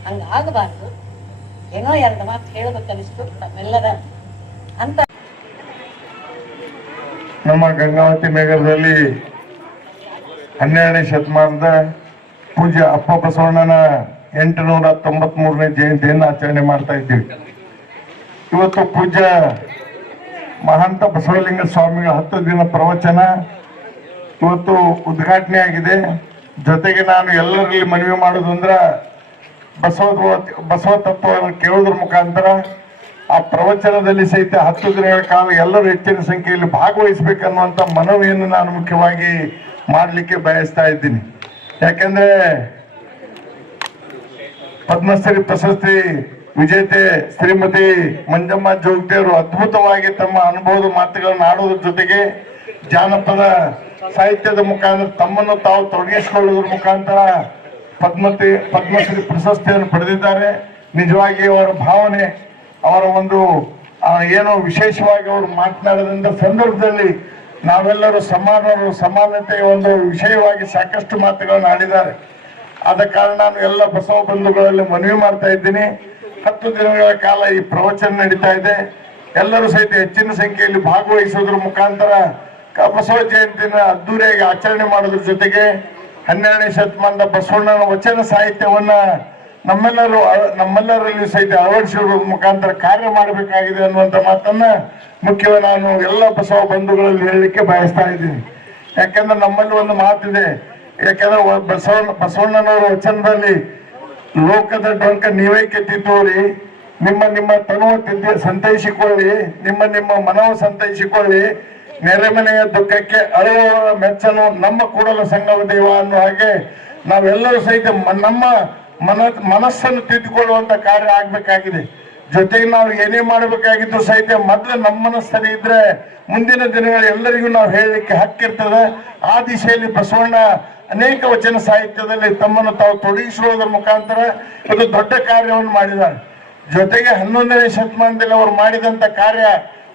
ಹಂಗಾಗಬಾರ್ದು. ಏನೋ 2 ಮಾತು ಹೇಳ್ಬೇಕನ್ನಿಸ್ತು ತಮ್ಮೆಲ್ಲರ ಅಂತ. ನಮ್ಮ ಗಂಗಾವತಿ ನಗರದಲ್ಲಿ 12ನೇ ಶತಮಾನದ ಪೂಜ್ಯ ಅಪ್ಪ ಬಸವಣ್ಣನ 893ನೇ ಜಯಂತಿಯನ್ನು ಆಚರಣೆ ಮಾಡ್ತಾ ಇದ್ದೀವಿ. ಇವತ್ತು ಪೂಜ್ಯ ಮಹಾಂತ ಬಸವಲಿಂಗ ಸ್ವಾಮಿಗಳ 10 ದಿನ ಪ್ರವಚನ ಇವತ್ತು ಉದ್ಘಾಟನೆ ಆಗಿದೆ. ಜೊತೆಗೆ ನಾನು ಎಲ್ಲರಲ್ಲಿ ಮನವಿ ಮಾಡೋದು ಅಂದ್ರೆ ಬಸವ ತತ್ವವನ್ನು ಕೇಳೋದ್ರ ಮುಖಾಂತರ ಆ ಪ್ರವಚನದಲ್ಲಿ ಸಹಿತ 10 ದಿನಗಳ ಕಾಲ ಎಲ್ಲರೂ ಹೆಚ್ಚಿನ ಸಂಖ್ಯೆಯಲ್ಲಿ ಭಾಗವಹಿಸಬೇಕನ್ನುವಂಥ ಮನವಿಯನ್ನು ನಾನು ಮುಖ್ಯವಾಗಿ ಮಾಡಲಿಕ್ಕೆ ಬಯಸ್ತಾ ಇದ್ದೀನಿ. ಯಾಕೆಂದ್ರೆ ಪದ್ಮಶ್ರೀ ಪ್ರಶಸ್ತಿ ವಿಜೇತೆ ಶ್ರೀಮತಿ ಮಂಜಮ್ಮ ಜೋಗತಿಯವರು ಅದ್ಭುತವಾಗಿ ತಮ್ಮ ಅನುಭವದ ಮಾತುಗಳನ್ನು ಆಡೋದ್ರ ಜೊತೆಗೆ ಜಾನಪದ ಸಾಹಿತ್ಯದ ಮುಖಾಂತರ ತಮ್ಮನ್ನು ತಾವು ತೊಡಗಿಸಿಕೊಳ್ಳುವುದರ ಮುಖಾಂತರ ಪದ್ಮಶ್ರೀ ಪ್ರಶಸ್ತಿಯನ್ನು ಪಡೆದಿದ್ದಾರೆ. ನಿಜವಾಗಿ ಅವರ ಭಾವನೆ, ಅವರ ಒಂದು ಏನು ವಿಶೇಷವಾಗಿ ಅವರು ಮಾತನಾಡಿದ ಸಂದರ್ಭದಲ್ಲಿ ನಾವೆಲ್ಲರೂ ಸಮಾನತೆಯ ಒಂದು ವಿಷಯವಾಗಿ ಸಾಕಷ್ಟು ಮಾತುಗಳನ್ನು ಆಡಿದ್ದಾರೆ. ಆದ ಕಾರಣ ನಾನು ಎಲ್ಲ ಬಸವ ಬಂಧುಗಳಲ್ಲಿ ಮನವಿ ಮಾಡ್ತಾ ಇದ್ದೀನಿ. 10 ದಿನಗಳ ಕಾಲ ಈ ಪ್ರವಚನ ನಡೀತಾ ಇದೆ. ಎಲ್ಲರೂ ಸಹಿತ ಹೆಚ್ಚಿನ ಸಂಖ್ಯೆಯಲ್ಲಿ ಭಾಗವಹಿಸುವುದರ ಮುಖಾಂತರ ಬಸವ ಜಯಂತಿನ ಅದ್ದೂರಿಯಾಗಿ ಆಚರಣೆ ಮಾಡೋದ್ರ ಜೊತೆಗೆ 12ನೇ ಶತಮಾನದ ಬಸವಣ್ಣನ ವಚನ ಸಾಹಿತ್ಯವನ್ನ ನಮ್ಮೆಲ್ಲರಲ್ಲಿ ಸಹಿತ ಅಳವಡಿಸುವ ಮುಖಾಂತರ ಕಾರ್ಯ ಮಾಡಬೇಕಾಗಿದೆ ಅನ್ನುವಂಥ ಮಾತನ್ನ ಮುಖ್ಯವಾಗಿ ನಾನು ಎಲ್ಲ ಬಸವ ಬಂಧುಗಳಲ್ಲಿ ಹೇಳಲಿಕ್ಕೆ ಬಯಸ್ತಾ ಇದ್ದೀನಿ. ಯಾಕೆಂದ್ರೆ ನಮ್ಮಲ್ಲಿ ಒಂದು ಮಾತಿದೆ. ಯಾಕೆಂದ್ರೆ ಬಸವಣ್ಣನವರ ವಚನದಲ್ಲಿ ಲೋಕದ ಡೊಂಕ ನೀವೇ ಕೆತ್ತಿದ್ದೋರಿ, ನಿಮ್ಮ ತನುವ ಸಂತೈಸಿಕೊಳ್ಳಿ, ನಿಮ್ಮ ಮನವ ಸಂತೈಸಿಕೊಳ್ಳಿ, ನೆರೆಮನೆಯ ದುಃಖಕ್ಕೆ ಅಳುವವರ ಮೆಚ್ಚನು ನಮ್ಮ ಕೂಡಲ ಸಂಗಮ ದೇವ ಅನ್ನೋ ಹಾಗೆ ನಾವೆಲ್ಲರೂ ಸಹಿತ ನಮ್ಮ ಮನಸ್ಸನ್ನು ತಿದ್ದುಕೊಳ್ಳುವಂತ ಕಾರ್ಯ ಆಗ್ಬೇಕಾಗಿದೆ. ಜೊತೆಗೆ ನಾವು ಏನೇ ಮಾಡಬೇಕಾಗಿದ್ದು ಸಹಿತ ಮೊದಲು ನಮ್ಮ ಮನಸ್ಸಲ್ಲಿ ಇದ್ರೆ ಮುಂದಿನ ದಿನಗಳು ಎಲ್ಲರಿಗೂ ನಾವು ಹೇಳಲಿಕ್ಕೆ ಹಕ್ಕಿರ್ತದೆ. ಆ ದಿಶೆಯಲ್ಲಿ ಬಸವಣ್ಣ ಅನೇಕ ವಚನ ಸಾಹಿತ್ಯದಲ್ಲಿ ತಮ್ಮನ್ನು ತಾವು ತೊಡಗಿಸುವುದರ ಮುಖಾಂತರ ಇದು ದೊಡ್ಡ ಕಾರ್ಯವನ್ನು ಮಾಡಿದ್ದಾರೆ. ಜೊತೆಗೆ 11ನೇ ಶತಮಾನದಲ್ಲಿ ಅವರು ಮಾಡಿದಂತ ಕಾರ್ಯ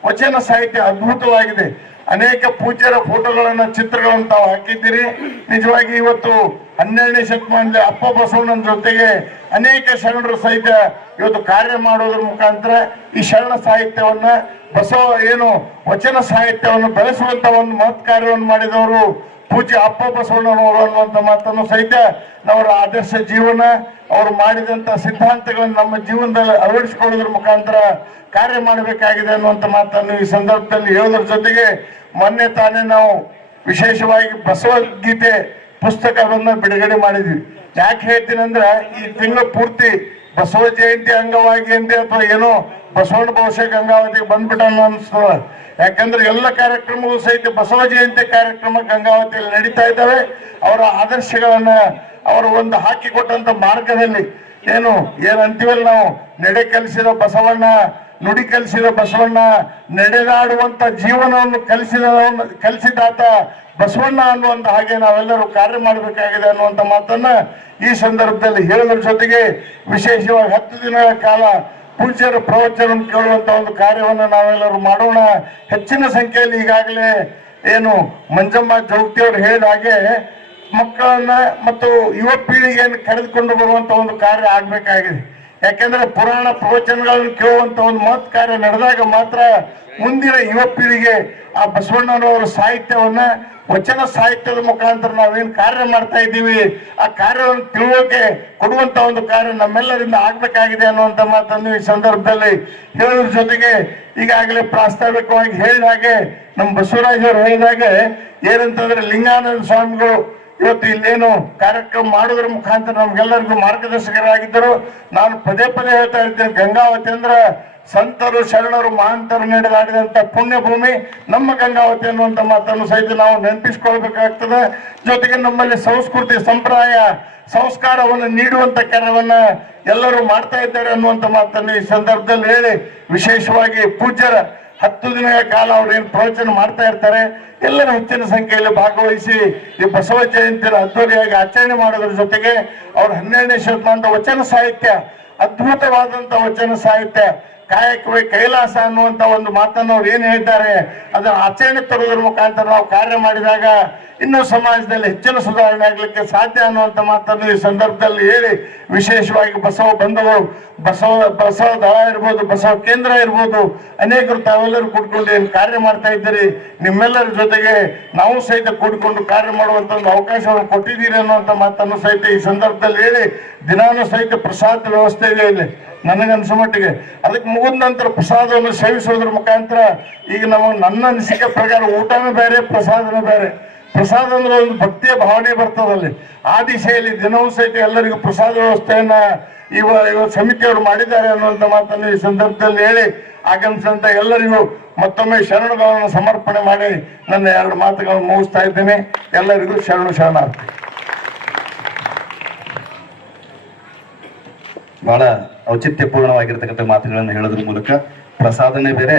ವಚನ ಸಾಹಿತ್ಯ ಅದ್ಭುತವಾಗಿದೆ. ಅನೇಕ ಪೂಜ್ಯರ ಫೋಟೋಗಳನ್ನ ಚಿತ್ರಗಳನ್ನು ತಾವು ಹಾಕಿದ್ದೀರಿ. ನಿಜವಾಗಿ ಇವತ್ತು 12ನೇ ಶತಮಾನದಲ್ಲಿ ಅಪ್ಪ ಬಸವಣ್ಣನ ಜೊತೆಗೆ ಅನೇಕ ಶರಣರು ಸಹಿತ ಇವತ್ತು ಕಾರ್ಯ ಮಾಡೋದ್ರ ಮುಖಾಂತರ ಈ ಶರಣ ಸಾಹಿತ್ಯವನ್ನ ವಚನ ಸಾಹಿತ್ಯವನ್ನು ಬೆಳೆಸುವಂತ ಒಂದು ಮಹತ್ ಕಾರ್ಯವನ್ನು ಮಾಡಿದವರು ಪೂಜ್ಯ ಅಪ್ಪ ಬಸವಣ್ಣನವರು ಅನ್ನುವಂಥ ಮಾತನ್ನು ಸಹಿತ ಅವರ ಆದರ್ಶ ಜೀವನ, ಅವರು ಮಾಡಿದಂತ ಸಿದ್ಧಾಂತಗಳನ್ನು ನಮ್ಮ ಜೀವನದಲ್ಲಿ ಅಳವಡಿಸಿಕೊಳ್ಳೋದ್ರ ಮುಖಾಂತರ ಕಾರ್ಯ ಮಾಡಬೇಕಾಗಿದೆ ಅನ್ನುವಂಥ ಮಾತನ್ನು ಈ ಸಂದರ್ಭದಲ್ಲಿ ಹೇಳೋದ್ರ ಜೊತೆಗೆ ಮೊನ್ನೆ ತಾನೇ ನಾವು ವಿಶೇಷವಾಗಿ ಬಸವಗೀತೆ ಪುಸ್ತಕವನ್ನ ಬಿಡುಗಡೆ ಮಾಡಿದ್ವಿ. ಯಾಕೆ ಹೇಳ್ತೀನಿ ಅಂದ್ರೆ ಈ ತಿಂಗಳು ಪೂರ್ತಿ ಬಸವ ಜಯಂತಿ ಅಂಗವಾಗಿ ಅಂತೆ ಅಥವಾ ಏನೋ ಬಸವಣ್ಣ ಭವಿಷ್ಯ ಗಂಗಾವತಿಗೆ ಬಂದ್ಬಿಟ್ಟ ಅನ್ಸ್ತದ. ಯಾಕಂದ್ರೆ ಎಲ್ಲ ಕಾರ್ಯಕ್ರಮಗಳು ಸಹಿತ ಬಸವ ಜಯಂತಿ ಕಾರ್ಯಕ್ರಮ ಗಂಗಾವತಿಯಲ್ಲಿ ನಡೀತಾ ಇದ್ದಾವೆ. ಅವರ ಆದರ್ಶಗಳನ್ನ ಅವರು ಒಂದು ಹಾಕಿಕೊಟ್ಟಂತ ಮಾರ್ಗದಲ್ಲಿ ಏನಂತೀವಲ್ಲ ನಾವು, ನಡೆ ಕಲಿಸಿದ ಬಸವಣ್ಣ, ನುಡಿ ಕಲಿಸಿದ ಬಸವಣ್ಣ, ನಡೆದಾಡುವಂತ ಜೀವನವನ್ನು ಕಲಿಸಿದಾತ ಬಸವಣ್ಣ ಅನ್ನುವಂತ ಹಾಗೆ ನಾವೆಲ್ಲರೂ ಕಾರ್ಯ ಮಾಡಬೇಕಾಗಿದೆ ಅನ್ನುವಂತ ಮಾತನ್ನ ಈ ಸಂದರ್ಭದಲ್ಲಿ ಹೇಳೋದ್ರ ಜೊತೆಗೆ ವಿಶೇಷವಾಗಿ 10 ದಿನಗಳ ಕಾಲ ಪೂಜ್ಯರ ಪ್ರವಚನ ಕೇಳುವಂತ ಒಂದು ಕಾರ್ಯವನ್ನು ನಾವೆಲ್ಲರೂ ಮಾಡೋಣ. ಹೆಚ್ಚಿನ ಸಂಖ್ಯೆಯಲ್ಲಿ ಈಗಾಗಲೇ ಮಂಜಮ್ಮ ಜೋಗತಿಯವರು ಹೇಳಿದ ಹಾಗೆ ಮಕ್ಕಳನ್ನ ಮತ್ತು ಯುವ ಪೀಳಿಗೆಯನ್ನು ಕರೆದುಕೊಂಡು ಬರುವಂತ ಒಂದು ಕಾರ್ಯ ಆಗ್ಬೇಕಾಗಿದೆ. ಯಾಕೆಂದ್ರೆ ಪುರಾಣ ಪ್ರವಚನಗಳನ್ನು ಕೇಳುವಂತ ಒಂದು ಮಹತ್ ಕಾರ್ಯ ನಡೆದಾಗ ಮಾತ್ರ ಮುಂದಿನ ಯುವ ಪೀಳಿಗೆ ಆ ಬಸವಣ್ಣನವರ ಸಾಹಿತ್ಯವನ್ನ, ವಚನ ಸಾಹಿತ್ಯದ ಮುಖಾಂತರ ನಾವೇನು ಕಾರ್ಯ ಮಾಡ್ತಾ ಇದ್ದೀವಿ ಆ ಕಾರ್ಯವನ್ನು ತಿಳುವಳಿಕೆ ಕೊಡುವಂತ ಒಂದು ಕಾರ್ಯ ನಮ್ಮೆಲ್ಲರಿಂದ ಆಗ್ಬೇಕಾಗಿದೆ ಅನ್ನುವಂತ ಮಾತನ್ನು ಈ ಸಂದರ್ಭದಲ್ಲಿ ಹೇಳೋದ್ರ ಜೊತೆಗೆ ಈಗಾಗಲೇ ಪ್ರಾಸ್ತಾವಿಕವಾಗಿ ಹೇಳಿದ ಹಾಗೆ ನಮ್ಮ ಬಸವರಾಜ್ ಅವರು ಹೇಳಿದಾಗೆ ಏನಂತಂದ್ರೆ ಲಿಂಗಾನಂದ ಸ್ವಾಮಿಗಳು ಇವತ್ತು ಇಲ್ಲೇನು ಕಾರ್ಯಕ್ರಮ ಮಾಡೋದ್ರ ಮುಖಾಂತರ ನಮ್ಗೆಲ್ಲರಿಗೂ ಮಾರ್ಗದರ್ಶಕರಾಗಿದ್ದರು. ನಾನು ಪದೇ ಪದೇ ಹೇಳ್ತಾ ಇದ್ದೇನೆ, ಗಂಗಾವತಿ ಅಂದ್ರ ಸಂತರು ಶರಣರು ಮಹಾಂತರು ನಡೆದಾಡಿದಂತ ಪುಣ್ಯ ಭೂಮಿ ನಮ್ಮ ಗಂಗಾವತಿ ಅನ್ನುವಂತ ಮಾತನ್ನು ಸಹಿತ ನಾವು ನೆನಪಿಸ್ಕೊಳ್ಬೇಕಾಗ್ತದೆ. ಜೊತೆಗೆ ನಮ್ಮಲ್ಲಿ ಸಂಸ್ಕೃತಿ ಸಂಪ್ರದಾಯ ಸಂಸ್ಕಾರವನ್ನು ನೀಡುವಂತ ಕಾರ್ಯವನ್ನ ಎಲ್ಲರೂ ಮಾಡ್ತಾ ಇದ್ದಾರೆ ಅನ್ನುವಂತ ಮಾತನ್ನು ಈ ಸಂದರ್ಭದಲ್ಲಿ ಹೇಳಿ, ವಿಶೇಷವಾಗಿ ಪೂಜ್ಯರ 10 ದಿನಗಳ ಕಾಲ ಅವ್ರು ಏನು ಪ್ರವಚನ ಮಾಡ್ತಾ ಇರ್ತಾರೆ, ಎಲ್ಲರೂ ಹೆಚ್ಚಿನ ಸಂಖ್ಯೆಯಲ್ಲಿ ಭಾಗವಹಿಸಿ ಈ ಬಸವ ಜಯಂತಿಯನ್ನು ಅದ್ದೂರಿಯಾಗಿ ಆಚರಣೆ ಮಾಡೋದ್ರ ಜೊತೆಗೆ ಅವ್ರ 12ನೇ ಶತಮಾನದ ವಚನ ಸಾಹಿತ್ಯ, ಅದ್ಭುತವಾದಂತ ವಚನ ಸಾಹಿತ್ಯ, ಕಾಯಕವೇ ಕೈಲಾಸ ಅನ್ನುವಂತ ಒಂದು ಮಾತನ್ನು ಅವ್ರು ಏನ್ ಹೇಳ್ತಾರೆ ಅದನ್ನ ಆಚರಣೆ ತರೋದ್ರ ಮುಖಾಂತರ ನಾವು ಕಾರ್ಯ ಮಾಡಿದಾಗ ಇನ್ನೂ ಸಮಾಜದಲ್ಲಿ ಹೆಚ್ಚಿನ ಸುಧಾರಣೆ ಆಗ್ಲಿಕ್ಕೆ ಸಾಧ್ಯ ಅನ್ನುವಂತ ಮಾತನ್ನು ಈ ಸಂದರ್ಭದಲ್ಲಿ ಹೇಳಿ, ವಿಶೇಷವಾಗಿ ಬಸವ ಬಂಧುಗಳು, ಬಸವ ದಳ ಇರ್ಬೋದು, ಬಸವ ಕೇಂದ್ರ ಇರ್ಬೋದು, ಅನೇಕರು ತಾವೆಲ್ಲರೂ ಕೂಡ್ಕೊಂಡು ಏನು ಕಾರ್ಯ ಮಾಡ್ತಾ ಇದ್ದೀರಿ, ನಿಮ್ಮೆಲ್ಲರ ಜೊತೆಗೆ ನಾವು ಸಹಿತ ಕೂಡಿಕೊಂಡು ಕಾರ್ಯ ಮಾಡುವಂತ ಒಂದು ಅವಕಾಶವನ್ನು ಕೊಟ್ಟಿದ್ದೀರಿ ಅನ್ನುವಂತ ಮಾತನ್ನು ಸಹಿತ ಈ ಸಂದರ್ಭದಲ್ಲಿ ಹೇಳಿ, ದಿನಾನು ಸಹಿತ ಪ್ರಸಾದ ವ್ಯವಸ್ಥೆ ಇದೆ ಇಲ್ಲಿ ನನಗನ್ಸೋ ಮಟ್ಟಿಗೆ. ಅದಕ್ಕೆ ಮುಗಿದ ನಂತರ ಪ್ರಸಾದವನ್ನು ಸೇವಿಸೋದ್ರ ಮುಖಾಂತರ ಈಗ ನನ್ನ ಅನಿಸಿಕೆ ಪ್ರಕಾರ ಊಟನೂ ಬೇರೆ, ಪ್ರಸಾದನೂ ಬೇರೆ. ಪ್ರಸಾದ ಅಂದ್ರೆ ಒಂದು ಭಕ್ತಿಯ ಭಾವನೆ ಬರ್ತದಲ್ಲಿ. ಆ ದಿಶೆಯಲ್ಲಿ ದಿನವೂ ಸಹಿತ ಎಲ್ಲರಿಗೂ ಪ್ರಸಾದ ವ್ಯವಸ್ಥೆಯನ್ನ ಇವ ಸಮಿತಿಯವರು ಮಾಡಿದ್ದಾರೆ ಅನ್ನುವಂತ ಮಾತನ್ನು ಈ ಸಂದರ್ಭದಲ್ಲಿ ಹೇಳಿ, ಆಗಮಿಸಿದಂತ ಎಲ್ಲರಿಗೂ ಮತ್ತೊಮ್ಮೆ ಶರಣಗಳನ್ನು ಸಮರ್ಪಣೆ ಮಾಡಿ ನನ್ನ 2 ಮಾತುಗಳನ್ನು ಮುಗಿಸ್ತಾ ಇದ್ದೇನೆ. ಎಲ್ಲರಿಗೂ ಶರಣಾರ್ಥಿ. ಬಹಳ ಔಚಿತ್ಯಪೂರ್ಣವಾಗಿರ್ತಕ್ಕಂಥ ಮಾತುಗಳನ್ನು ಹೇಳೋದ್ರ ಮೂಲಕ ಪ್ರಸಾದನೆ ಬೇರೆ